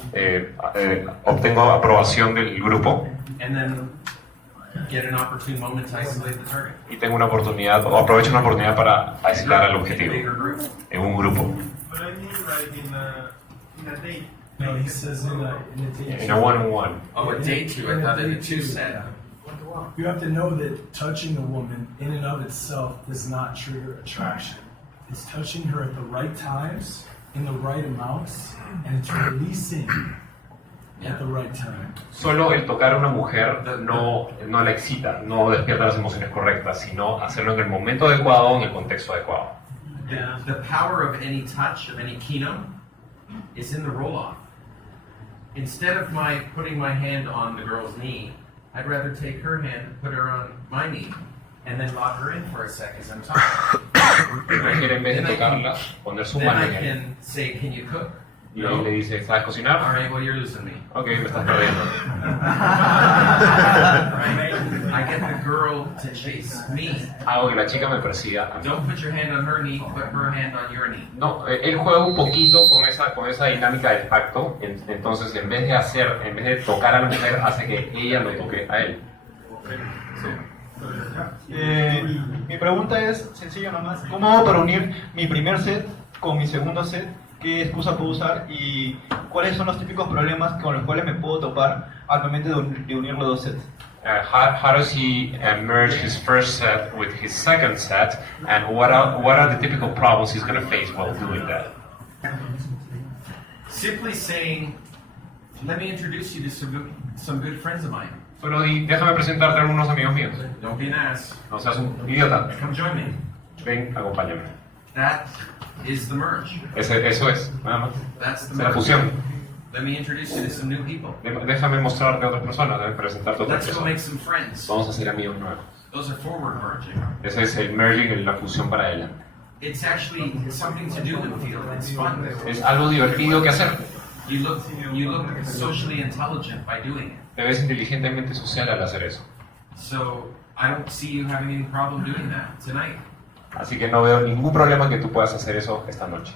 Obtengo aprobación del grupo And then get an opportune moment to isolate the target. y tengo una oportunidad, o aprovecho una oportunidad para aislar al In a objetivo bigger group. en un grupo. But I mean, like in a date. No, he says in a date. En a one-on-one. Oh, a day two. I thought in a two set. You have to know that touching a woman in and of itself does not trigger attraction. It's touching her at the right times, in the right amounts, and it's releasing at the right time. Solo el tocar a una mujer no la excita, no despierta las emociones correctas, sino hacerlo en el momento adecuado, en el contexto adecuado. The power of any touch, of any keynote, is in the roll-off. Instead of my putting my hand on the girl's knee, I'd rather take her hand, put her on my knee, and then lock her in for a sec as I'm talking. Prefiere en vez de tocarla, poner su Then mano I en él. can say, can you cook? Y ahí le dice, ¿sabes cocinar? All right, well, you're losing me. Ok, me estás perdiendo. I get the girl to chase me. Hago que la chica me persiga. Don't put your hand on her knee, put her hand on your knee. No, él juega un poquito con esa dinámica del pacto, entonces en vez de tocar a la mujer, hace que ella lo toque a él. Mi pregunta es sencilla nomás. ¿Cómo hago para unir mi primer set con mi segundo set? ¿Qué excusa puedo usar? ¿Y cuáles son los típicos problemas con los cuales me puedo topar al momento de unir los dos sets? How does he merge his first set with his second set, and what are the typical problems he's going to face while doing that? Simply saying, let me introduce you to some good friends of mine. Solo déjame presentarte a algunos amigos míos. Don't be an ass. No seas un idiota. Come join me. Ven, acompáñame. That is the merge. Eso es, nada más. That's the Es la merge. fusión. Let me introduce you to some new people. Déjame mostrarte a otras personas, déjame presentarte a otras Let's go make personas. some friends. Vamos a ser amigos nuevos. Those are forward merging. Ese es el merging, la fusión para adelante. It's actually something to do in the field. It's fun. Es algo divertido que hacer. You look socially intelligent by doing it. Te ves inteligentemente social al hacer eso. So I don't see you having any problem doing that tonight. Así que no veo ningún problema que tú puedas hacer eso esta noche.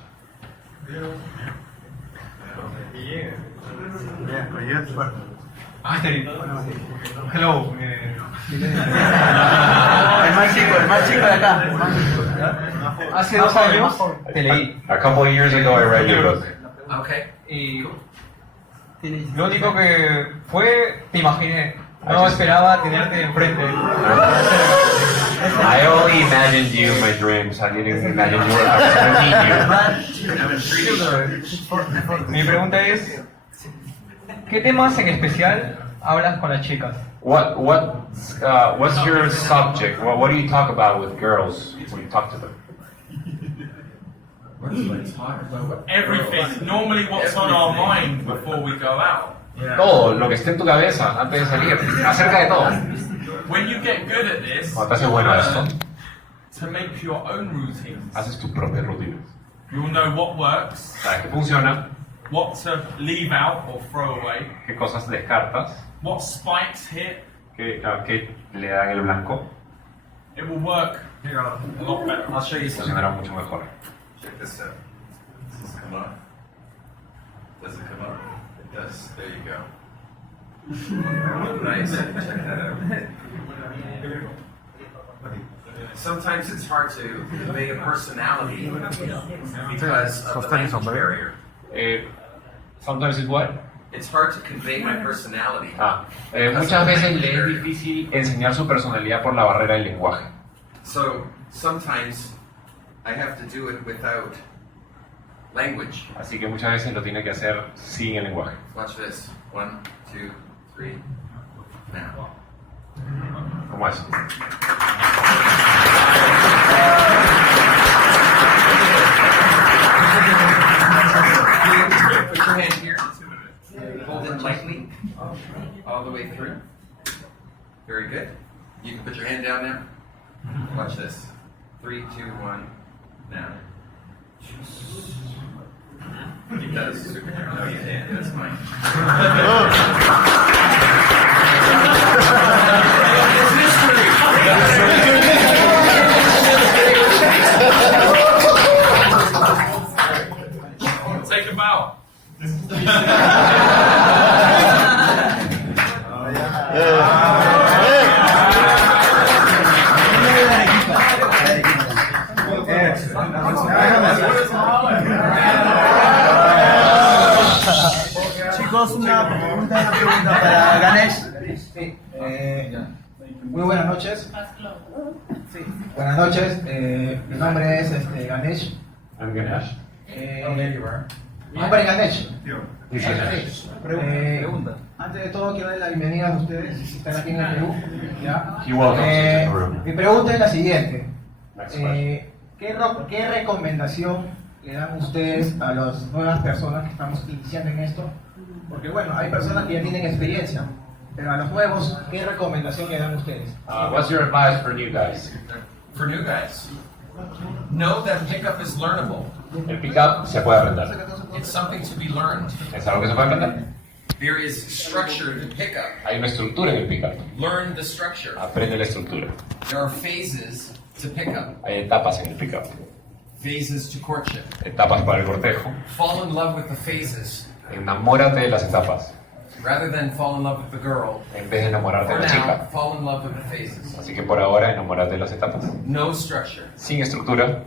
Hello. El más chico de acá. Hace 2 años te leí. A couple of years ago I read your book. Okay. Y lo único que fue, te imaginé. No esperaba tenerte enfrente. I only imagined you in my dreams. I didn't imagine you were Mi pregunta es, ¿qué temas en especial hablas con las chicas? What's your subject? What do you talk about with girls when you talk to them? What do I talk about? Everything. Normally, what's on our mind before we go out. Todo, lo que esté en tu cabeza antes de salir, acerca de todo. When you get good at this, Cuando te haces bueno a esto, to make your own routines. haces tus propias rutinas. You'll know what works, Sabes qué funciona, what to leave out or throw away, qué cosas descartas, what spikes hit. qué le dan el blanco, It will work a lot better. I'll show you something. funcionará mucho mejor. Check this out. Does this come up? Does it come up? It does. There you go. Nice. Check that out. Sometimes it's hard to convey a personality because of the language barrier. Sometimes it's what? It's hard to convey my personality. Muchas veces le es difícil enseñar su personalidad por la barrera del lenguaje. So sometimes I have to do it without language. Así que muchas veces lo tiene que hacer sin el lenguaje. Watch this. 1, 2, 3. Now. ¿Cómo es? Put your hand here. Hold it lightly. All the way through. Very good. You can put your hand down now. Watch this. 3, 2, 1. now. He does. Oh, yeah, that's fine. Take a bow. Chicos, una pregunta para Ganesh. Muy buenas noches. Buenas noches, mi nombre es Ganesh. I'm Ganesh. Nombre Ganesh. Pregunta. Antes de todo quiero dar la bienvenida a ustedes si están aquí en el Perú. ¿Ya? You're welcome to Peru. Mi pregunta es la siguiente. Next question. ¿Qué recomendación le dan ustedes a las nuevas personas que estamos iniciando en esto? Porque bueno, hay personas que ya tienen experiencia, pero a los nuevos, ¿qué recomendación le dan ustedes? What's your advice for new guys? For new guys, know that pickup is learnable. El pickup se puede aprender. It's something to be learned. Es algo que se puede aprender. There is structure to pickup. Hay una estructura en el pickup. Learn the structure. Aprende la estructura. There are phases to pickup. Hay etapas en el pickup. Phases to courtship. Etapas para el cortejo. Fall in love with the phases. Enamórate de las etapas. Rather than fall in love with the girl, En vez de enamorarte for de la now, chica. fall in love with the phases. Así que por ahora enamórate de las etapas. No structure. Sin estructura,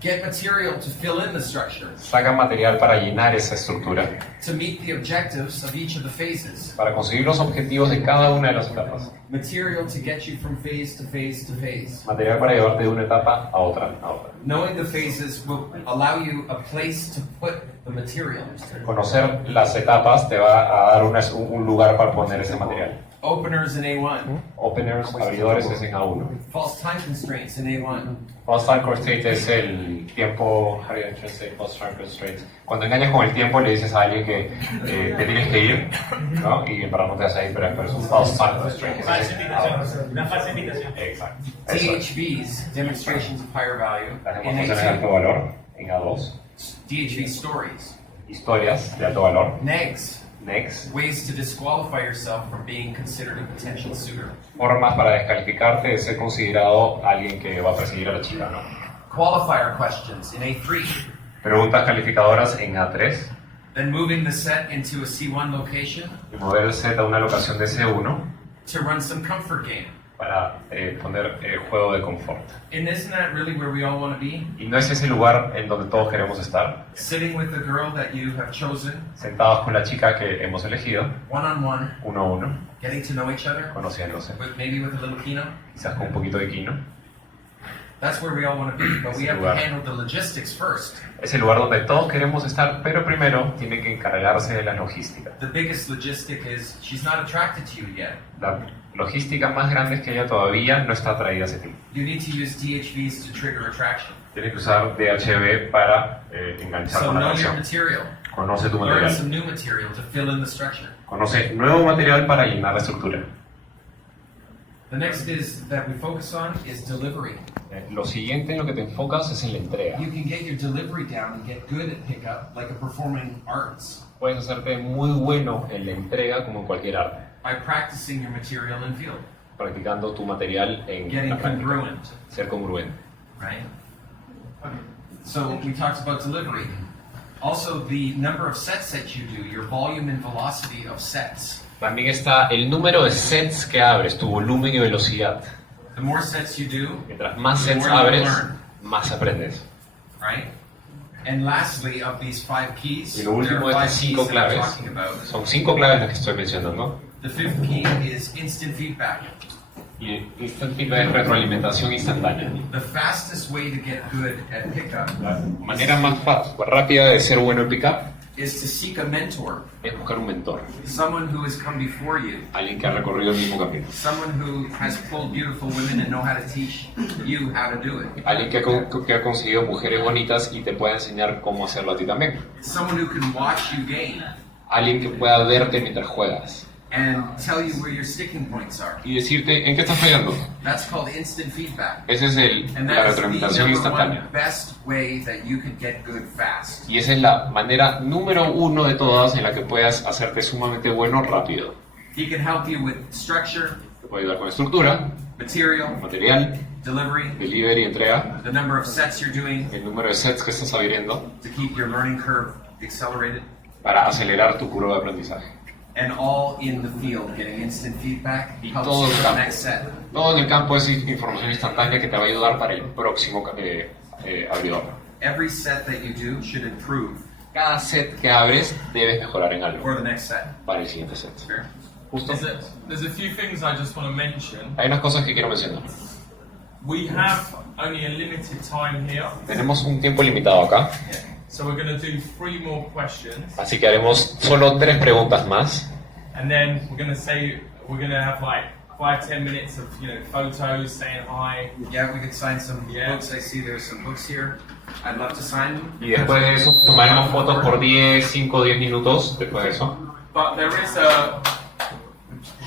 Get material to fill in the structure. saca material para llenar esa estructura. To meet the objectives of each of the phases. Para conseguir los objetivos de cada una de las etapas. Material to get you from phase to phase to phase. Material para llevarte de una etapa a otra, a otra. Knowing the phases will allow you a place to put the material. Conocer las etapas te va a dar un lugar para poner ese material. Openers in A1. Openers, abridores es en A1. False time constraints in A1. False time constraint es el tiempo, how do you translate false time constraint? Cuando engañas con el tiempo le dices a alguien que te tienes que ir, ¿no? Y en verdad no te vas a ir, pero es un false time constraint. Una falsa invitación. Exacto. DHVs, demonstrations of higher value. Las In demostraciones de alto A2. valor en A2. DHV stories. Historias de alto valor. Negs. Next. Ways to disqualify yourself from being considered a potential suitor. Formas para descalificarte de ser considerado alguien que va a perseguir a la chica, ¿no? Qualifier questions in A3. Preguntas calificadoras en A3. Then moving the set into a C1 location Y mover el set a una locación de C1 to run some comfort game. para poner juego de confort. And isn't that really where we all want to be? Y no es ese lugar en donde todos queremos estar, Sitting with the girl that you have chosen, sentados con la chica que hemos elegido, one-on-one, uno a uno, getting to know each other, conociéndose, maybe with a little kino. quizás con un poquito de quino. That's where we all want to be, but we have to handle the logistics first. Es el lugar donde todos queremos estar, pero primero tiene que encargarse de la logística. The biggest logistic is she's not attracted to you yet. La logística más grande es que ella todavía no está atraída hacia ti. You need to use DHVs to trigger attraction. Tienes que usar DHV para enganchar So con la know your atracción. material. Conoce tu Learn material. some new material to fill in the structure. Conoce nuevo material para llenar la estructura. The next is that we focus on is delivery. Lo siguiente en lo que te enfocas es en la entrega. You can get your delivery down and get good at pickup like a performing arts Puedes hacerte muy bueno en la entrega como en cualquier arte, by practicing your material in field, practicando tu material en getting la práctica. congruent, Ser congruente. right? So we talked about delivery. Also, the number of sets that you do, your volume and velocity of sets. También está el número de sets que abres, tu volumen y velocidad. The more sets you do, Mientras más the sets more you abres, learn, más aprendes. right? And lastly, of these 5 keys, Y lo there último de are 5 estas keys 5 that I'm claves, talking about. son 5 claves las que estoy mencionando. The 5th key is instant feedback. Y instant feedback es retroalimentación instantánea. The fastest way to get good at pickup La manera más rápida de ser bueno en pickup is to seek a mentor, es buscar un mentor, someone who has come before you, alguien que ha recorrido el mismo camino, someone who has pulled beautiful women and know how to teach you how to do it, alguien que ha conseguido mujeres bonitas y te pueda enseñar cómo hacerlo a ti también, someone who can watch you game, alguien que pueda verte mientras juegas and tell you where your sticking points are. y decirte en qué estás fallando. That's called instant feedback. Esa es And la that is the retroalimentación number instantánea. one best way that you could get good fast. Y esa es la manera número 1 de todas en la que puedas hacerte sumamente bueno rápido. He can help you with structure, Te puede ayudar con estructura, material, delivery, entrega, the number of sets you're doing, el número de sets que estás abriendo to keep your learning curve accelerated, para acelerar tu curva de aprendizaje. and all in the field, getting instant feedback helps Todo you el for the campo. next set. Todo en el campo es información instantánea que te va a ayudar para el próximo abridor. Every set that you do should improve Cada set que abres debes mejorar en algo for the next set. para el siguiente set. Justo. There's a few things I just want to mention. Hay unas cosas que quiero mencionar. We have only a limited time here, Tenemos un tiempo limitado acá, so we're going to do 3 more questions, así que haremos solo 3 preguntas más. and then we're going to have like 5-10 minutes of photos, saying hi. Yeah, we could sign some books. I see there's some books here. I'd love to sign them. Y después de eso tomaremos fotos por 5 o 10 minutos después de eso. But there is a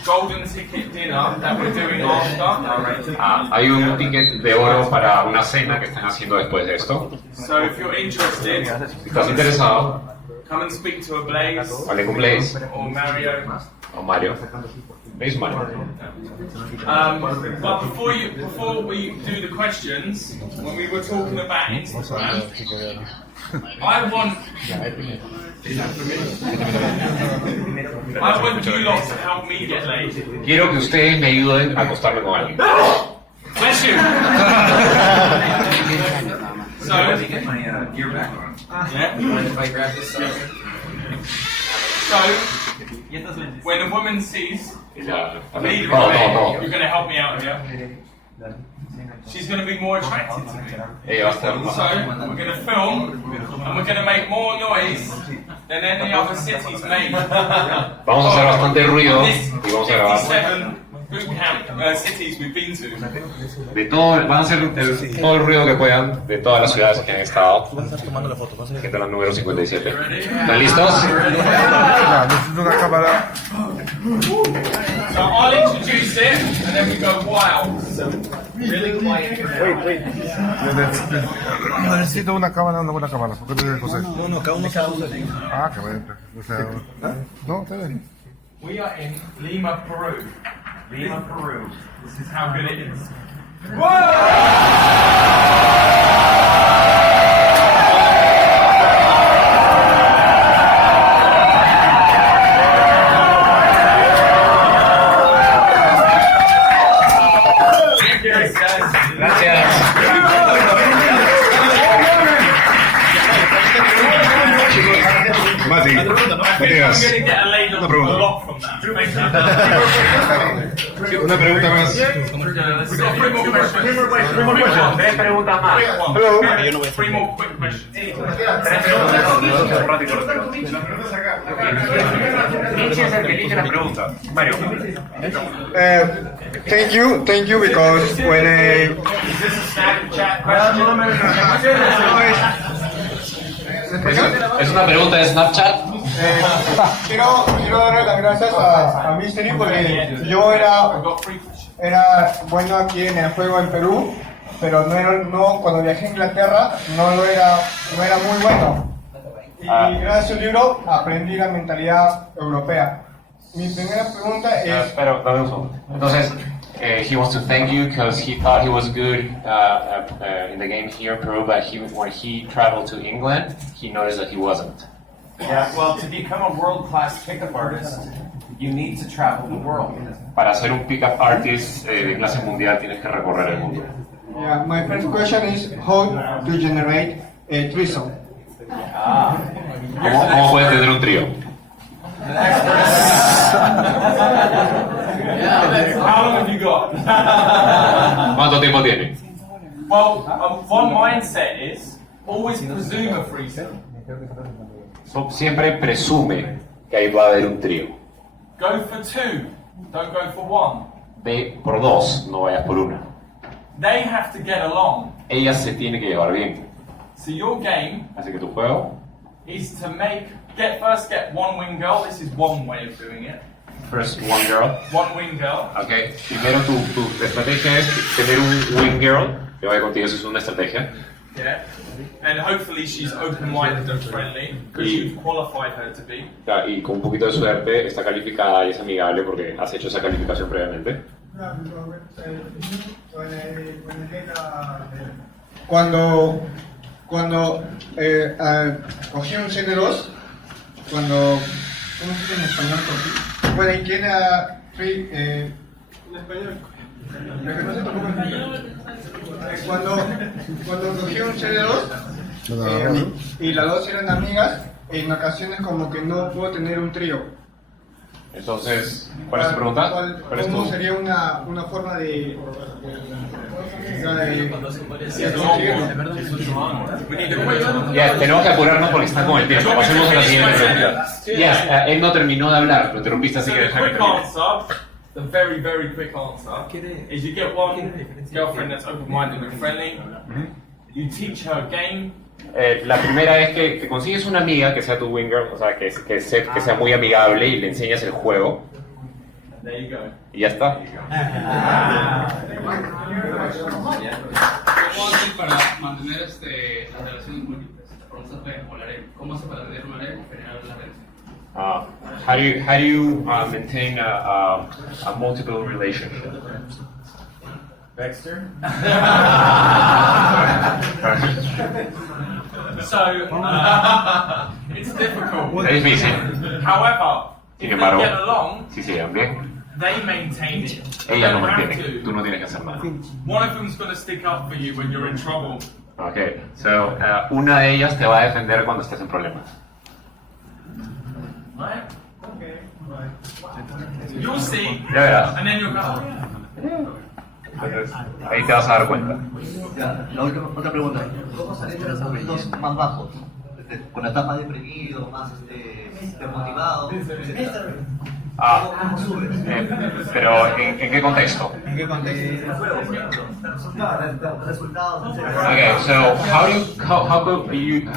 golden ticket dinner that we're doing after. Hay un ticket de oro para una cena que están haciendo después de esto. So if you're interested, Si estás interesado, come and speak to a Blaze hable con Blaze or Mario. o Mario. Blaze o Mario. But before we do the questions, when we were talking about Instagram, I want you lot to help me get laid. Quiero que ustedes me ayuden a acostarme con alguien. Bless you. So, let me get my gear back on. Yeah. Mind if I grab this? So, when a woman sees Ya, me, you're todo. going to help me out here. She's going to be more attracted to me. Ella va a estar más. So, we're going to film and we're going to make more noise than any other cities made. Vamos a hacer bastante ruido This y vamos a grabar. 57 boot camp cities we've been to. De todo, van a hacer todo el ruido que puedan de todas las ciudades que han estado. Que están la número 57. ¿Están listos? Necesito una cámara. So I'll introduce it and then we go wild. Really quiet. Necesito una cámara, una buena cámara. ¿Por qué te José? No, cada uno. Ah, que bueno. O sea, no, está bien. We are in Lima, Peru. Lima, Peru. This is how good it is. Mati, I'm going to Matías, get a lady a lot from that. una pregunta más. We've got 3 more questions. 3 more questions. 3 preguntas más. Hello. 3 more quick questions. Thank you, because when Is this a Snapchat question? Es una pregunta de Snapchat. quiero darle las gracias a Mystery porque yo era bueno aquí en el juego en Perú, pero cuando viajé a Inglaterra no era muy bueno. Y gracias a su libro aprendí la mentalidad europea. Mi primera pregunta es... Pero, dame un segundo. Entonces, he wants to thank you because he thought he was good in the game here in Peru, but when he traveled to England, he noticed that he wasn't. Yeah, well, to become a world-class pickup artist, you need to travel the world. Para ser un pickup artist de clase mundial tienes que recorrer el mundo. Yeah, my first question is how to generate a threesome. ¿Cómo puedes tener un trío? How long have you got? ¿Cuánto tiempo tiene? Well, one mindset is always presume a threesome. Siempre presume que ahí va a haber un trío. Go for 2, don't go for 1. Ve por 2, no vayas por una. They have to get along. Ella se tiene que llevar bien. So your game Así que tu juego is to get one wing girl. This is one way of doing it. First, one girl. One wing girl. Okay. Primero tu estrategia es tener un wing girl. Que vaya contigo, eso es una estrategia. Yeah. And hopefully she's open-minded and friendly, because you've qualified her to be. Y con un poquito de suerte está calificada y es amigable porque has hecho esa calificación previamente. Cuando cogí un set de 2, cuando... ¿Cómo se dice en español cogí? Bueno, y tiene a... en español. Cuando cogí un set de 2 y las dos eran amigas, en ocasiones como que no puedo tener un trío. Entonces, ¿cuál es tu pregunta? ¿Cómo sería una forma de tenemos que apurarnos porque está con el tiempo. Pasemos a la siguiente pregunta. Él no terminó de hablar, lo interrumpiste, así que déjame terminar. The very, very quick answer is you get one girlfriend that's open-minded and friendly. You teach her a game. La primera es que consigues una amiga que sea tu wing girl, o sea, que sea muy amigable y le enseñas el juego. There you go. Y ya está. ¿Cómo haces para mantener las relaciones múltiples? ¿Cómo haces para tener una harem o generar la relación? How do you maintain a multiple relationship? Dexter? It's difficult. Es difícil. However, Sin if embargo, they get along, si se llevan bien, they maintain it. ella lo You don't have mantiene. to. Tú no tienes que hacer nada. One of them's going to stick up for you when you're in trouble. Okay, so una de ellas te va a defender cuando estés en problemas. Right? You'll see. Ya verás. And then you'll go, oh, yeah. Entonces, ahí te vas a dar cuenta. Ya, otra pregunta. ¿Cómo salir de los momentos más bajos? Cuando estás más deprimido, más desmotivado, etc. ¿Cómo subes? Pero ¿en qué contexto? ¿En qué contexto? Resultados, etc. Okay, so how do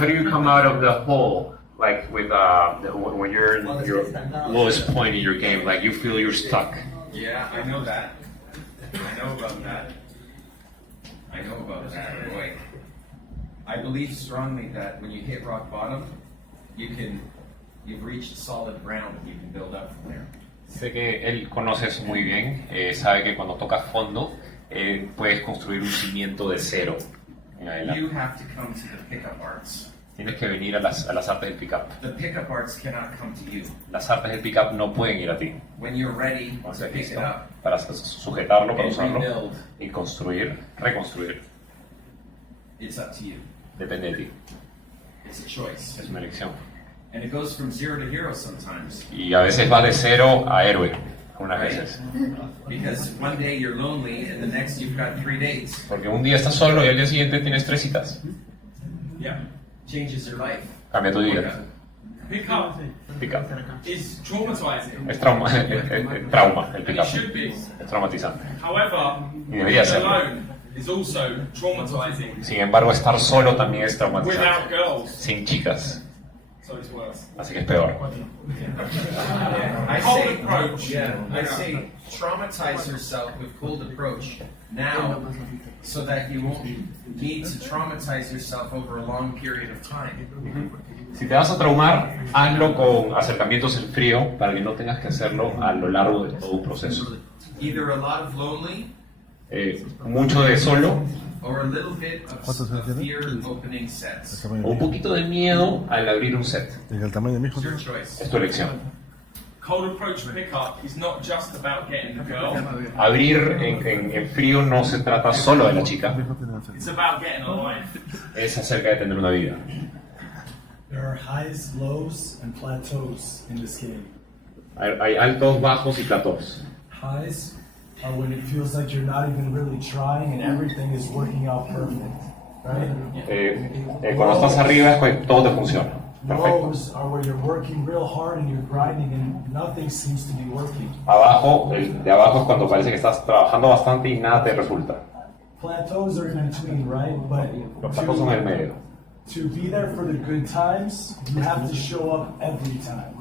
you come out of the hole, like with when you're in your lowest point in your game, like you feel you're stuck? Yeah, I know that. I know about that. Boy. I believe strongly that when you hit rock bottom, you've reached solid ground and you can build up from there. Sé que él conoce eso muy bien, sabe que cuando tocas fondo puedes construir un cimiento de cero en adelante. You have to come to the pickup arts. Tienes que venir a las artes del pickup. The pickup arts cannot come to you. Las artes del pickup no pueden ir a ti. When you're ready O to sea, pick it up, para sujetarlo, para and usarlo rebuild, y construir, reconstruir, it's up to you. depende de ti. It's a choice. Es una elección. And it goes from zero to hero sometimes. Y a veces va de cero a héroe, unas veces. Because one day you're lonely and the next you've got 3 dates. Porque un día estás solo y al día siguiente tienes 3 citas. Yeah. Changes your life. Cambia tu vida. Pickup Pickup. is traumatizing. Es trauma, trauma el And it pickup. should be. Es traumatizante. However, Y debería being serlo. alone is also traumatizing. Sin embargo, estar solo también es Without traumatizante. girls, Sin chicas. so it's worse. Así que es peor. I say traumatize yourself with cold approach now so that you won't need to traumatize yourself over a long period of time. Si te vas a traumar, hazlo con acercamientos en frío para que no tengas que hacerlo a lo largo de todo un proceso. Either a lot of lonely Mucho de solo or a little bit of fear opening sets. o un poquito de miedo al abrir un set. El tamaño mismo. It's your choice. Es tu elección. Cold approach pickup is not just about getting the girl. Abrir en frío no se trata solo de la chica, It's about getting a life. es acerca de tener una vida. There are highs, lows, and plateaus in this game. Hay altos, bajos y platós. Highs are when it feels like you're not even really trying and everything is working out perfect, right? Cuando estás arriba es que todo te funciona. Perfecto. Lows are where you're working real hard and you're grinding and nothing seems to be working. Abajo, el de abajo es cuando parece que estás trabajando bastante y nada te resulta. Plateaus are in between, right? But Los platós son en el medio. to be there for the good times, you have to show up every time.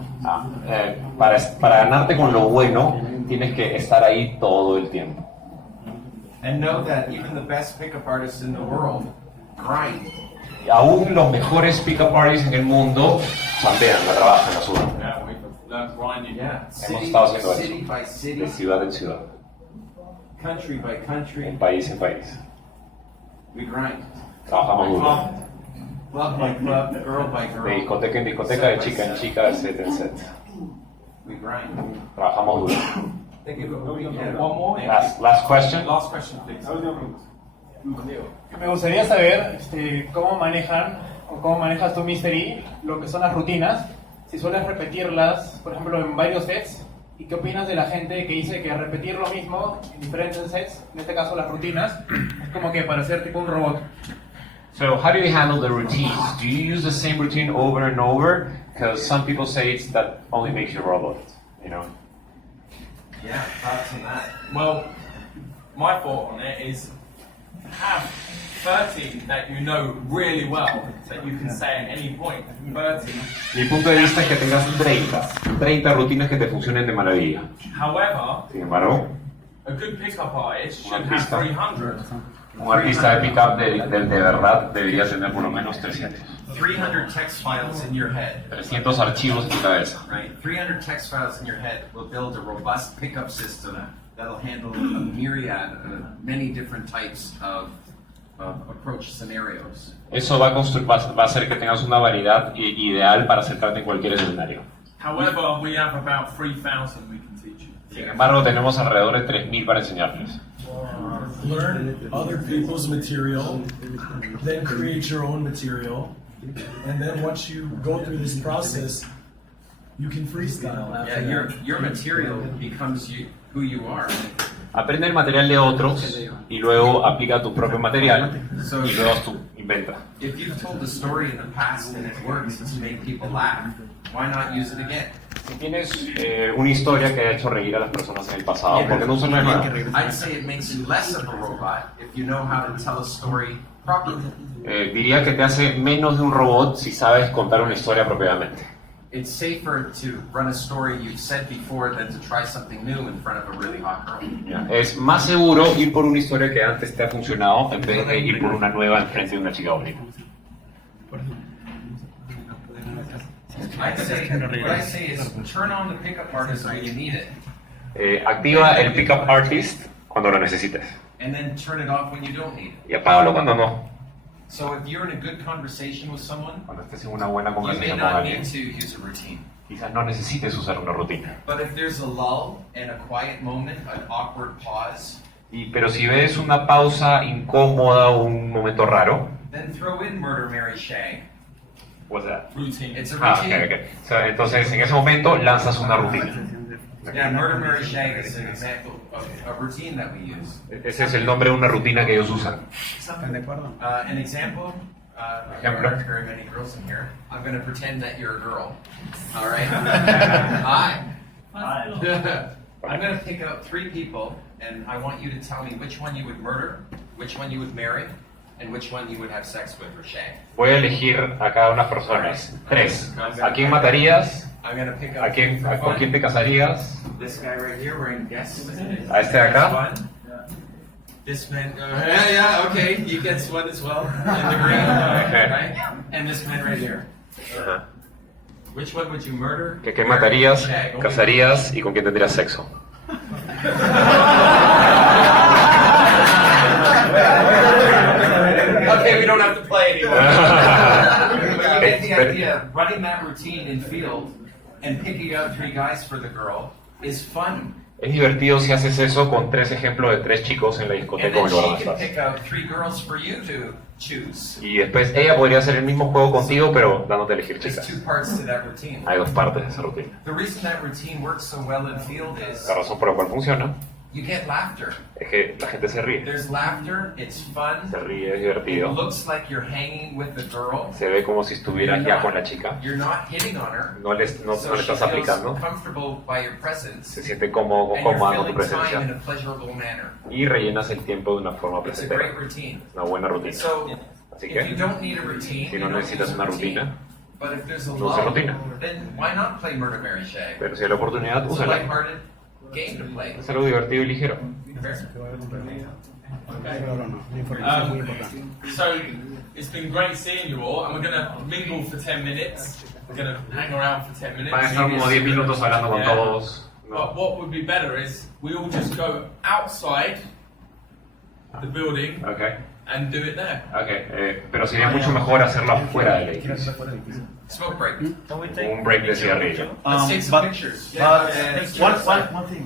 Para ganarte con lo bueno, tienes que estar ahí todo el tiempo. And know that even the best pickup artists in the world grind. Y aún los mejores pick-up artists en el mundo chambean, la trabajan, la sudan. Yeah, we've learned grinding. Yeah. Hemos estado haciendo City eso, by city, de ciudad en ciudad, country by country. en país, We grind. trabajamos duro. Club by club, girl by girl. De discoteca en discoteca, de chica en chica, de set en set. We grind. Trabajamos duro. Thank you. Last question. Last question, please. Me gustaría saber cómo manejan o cómo manejas tú, Mystery, lo que son las rutinas, si sueles repetirlas, por ejemplo, en varios sets, y qué opinas de la gente que dice que repetir lo mismo en diferentes sets, en este caso las rutinas, es como que para ser tipo un robot. So how do you handle the routines? Do you use the same routine over and over? Because some people say it's that only makes you a robot, you know? Yeah, thoughts on that. Well, my thought on it is have 30 that you know really well that you can say at any point. 30. Mi punto de vista es que tengas 30 rutinas que te funcionen de maravilla. However, Sin embargo, a good pickup artist Un should have artista. 300. un artista de pick-up de verdad debería tener por lo menos 300. 300 text files in your head. 300 archivos en tu cabeza. Right? 300 text files in your head will build a robust pickup system that'll handle a myriad of many different types of approach scenarios. Eso va a hacer que tengas una variedad ideal para acercarte en cualquier escenario. However, we have about 3,000 we can teach you. Sin embargo, tenemos alrededor de 3.000 para enseñarles. Learn other people's material, then create your own material, and then once you go through this process, you can freestyle after Yeah, that. your material becomes who you are. Aprende el material de otros y luego aplica tu propio material y luego tú inventa. If you've told a story in the past and it works to make people laugh, why not use it again? Si tienes una historia que ha hecho reír a las personas en el pasado, ¿por qué no usarla de nuevo? I'd say it makes you less of a robot if you know how to tell a story properly. Diría que te hace menos de un robot si sabes contar una historia apropiadamente. It's safer to run a story you've said before than to try something new in front of a really hot girl. Es más seguro ir por una historia que antes te ha funcionado en vez de ir por una nueva enfrente de una chica bonita. What I say is turn on the pickup artist when you need it, Activa el pickup artist cuando lo necesites and then turn it off when you don't need it. y apágalo cuando no. So if you're in a good conversation with someone, Cuando estés en una buena you may conversación con not alguien, need to use a routine. quizás no necesites usar una rutina. But if there's a lull and a quiet moment, an awkward pause, Pero si ves una pausa incómoda o un momento raro, then throw in Murder, Mary, Shag. what's that? Routine. It's a Ah, routine. okay. O sea, entonces en ese momento lanzas una rutina. Yeah, Murder, Mary, Shag is an example of a routine that we use. Ese es el nombre de una rutina que ellos usan. An example. There aren't very many girls in here. I'm going to pretend that you're a girl. All right. Hi. I'm going to pick out 3 people, and I want you to tell me which one you would murder, which one you would marry, and which one you would have sex with or shag. Voy a elegir a cada una de las personas. 3. ¿A quién matarías? I'm going to pick ¿A out quién, for ¿Con fun. quién te casarías? This guy right here wearing guess. ¿A este de acá? Fun. This man, yeah, okay, you get one as well in the green, right? And this man right here. Ajá. Which one would you murder? ¿Que quién matarías, Shag. Only- casarías y con quién tendrías sexo? Okay, we don't have to play anymore. You get the idea. Running that routine in field and picking out 3 guys for the girl is fun. Es divertido si haces eso con 3 ejemplos de 3 chicos en la And discoteca o then en el lugar she donde can estás. pick out 3 girls for you to choose. Y después ella podría hacer el mismo juego contigo, pero dándote a elegir There's chicas. 2 parts to that routine. Hay 2 partes de esa rutina. The reason that routine works so well in field is La razón por la cual funciona you get laughter. es que la gente se ríe. There's laughter, it's fun. Se ríe, es It divertido. looks like you're hanging with the girl. Se ve como si estuvieras ya con la chica. You're not hitting on her. No le So estás she feels aplicando. comfortable by your presence. Se siente cómodo, And you're cómoda con tu filling time in presencia. a pleasurable manner. Y rellenas el tiempo de una forma It's a placentera. great routine. Una buena rutina. So Así If you que, don't need a routine, si you no don't necesitas need a una routine. rutina, But if there's a no usa lull, rutina. then why not play Murder, Mary, Shag? Pero si hay la oportunidad, It's a úsala. lighthearted game to play. Es algo divertido y ligero. So it's been great seeing you all, and we're gonna mingle for 10 minutes. We're gonna hang around for 10 minutes. Van a estar como 10 minutos hablando con todos. But what would be better is we all just go outside the building Okay. and do it there. Okay. Pero sería mucho mejor hacerlo afuera del edificio. Smoke break. Un break de cigarrillo. Let's take some pictures. One thing.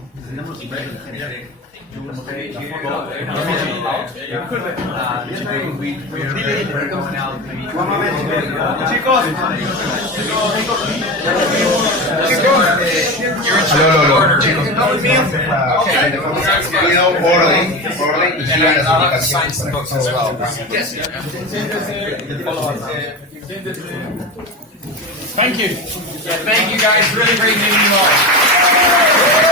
Sign some books as well. Yes. Thank you. Yeah, thank you guys. Really great meeting you all.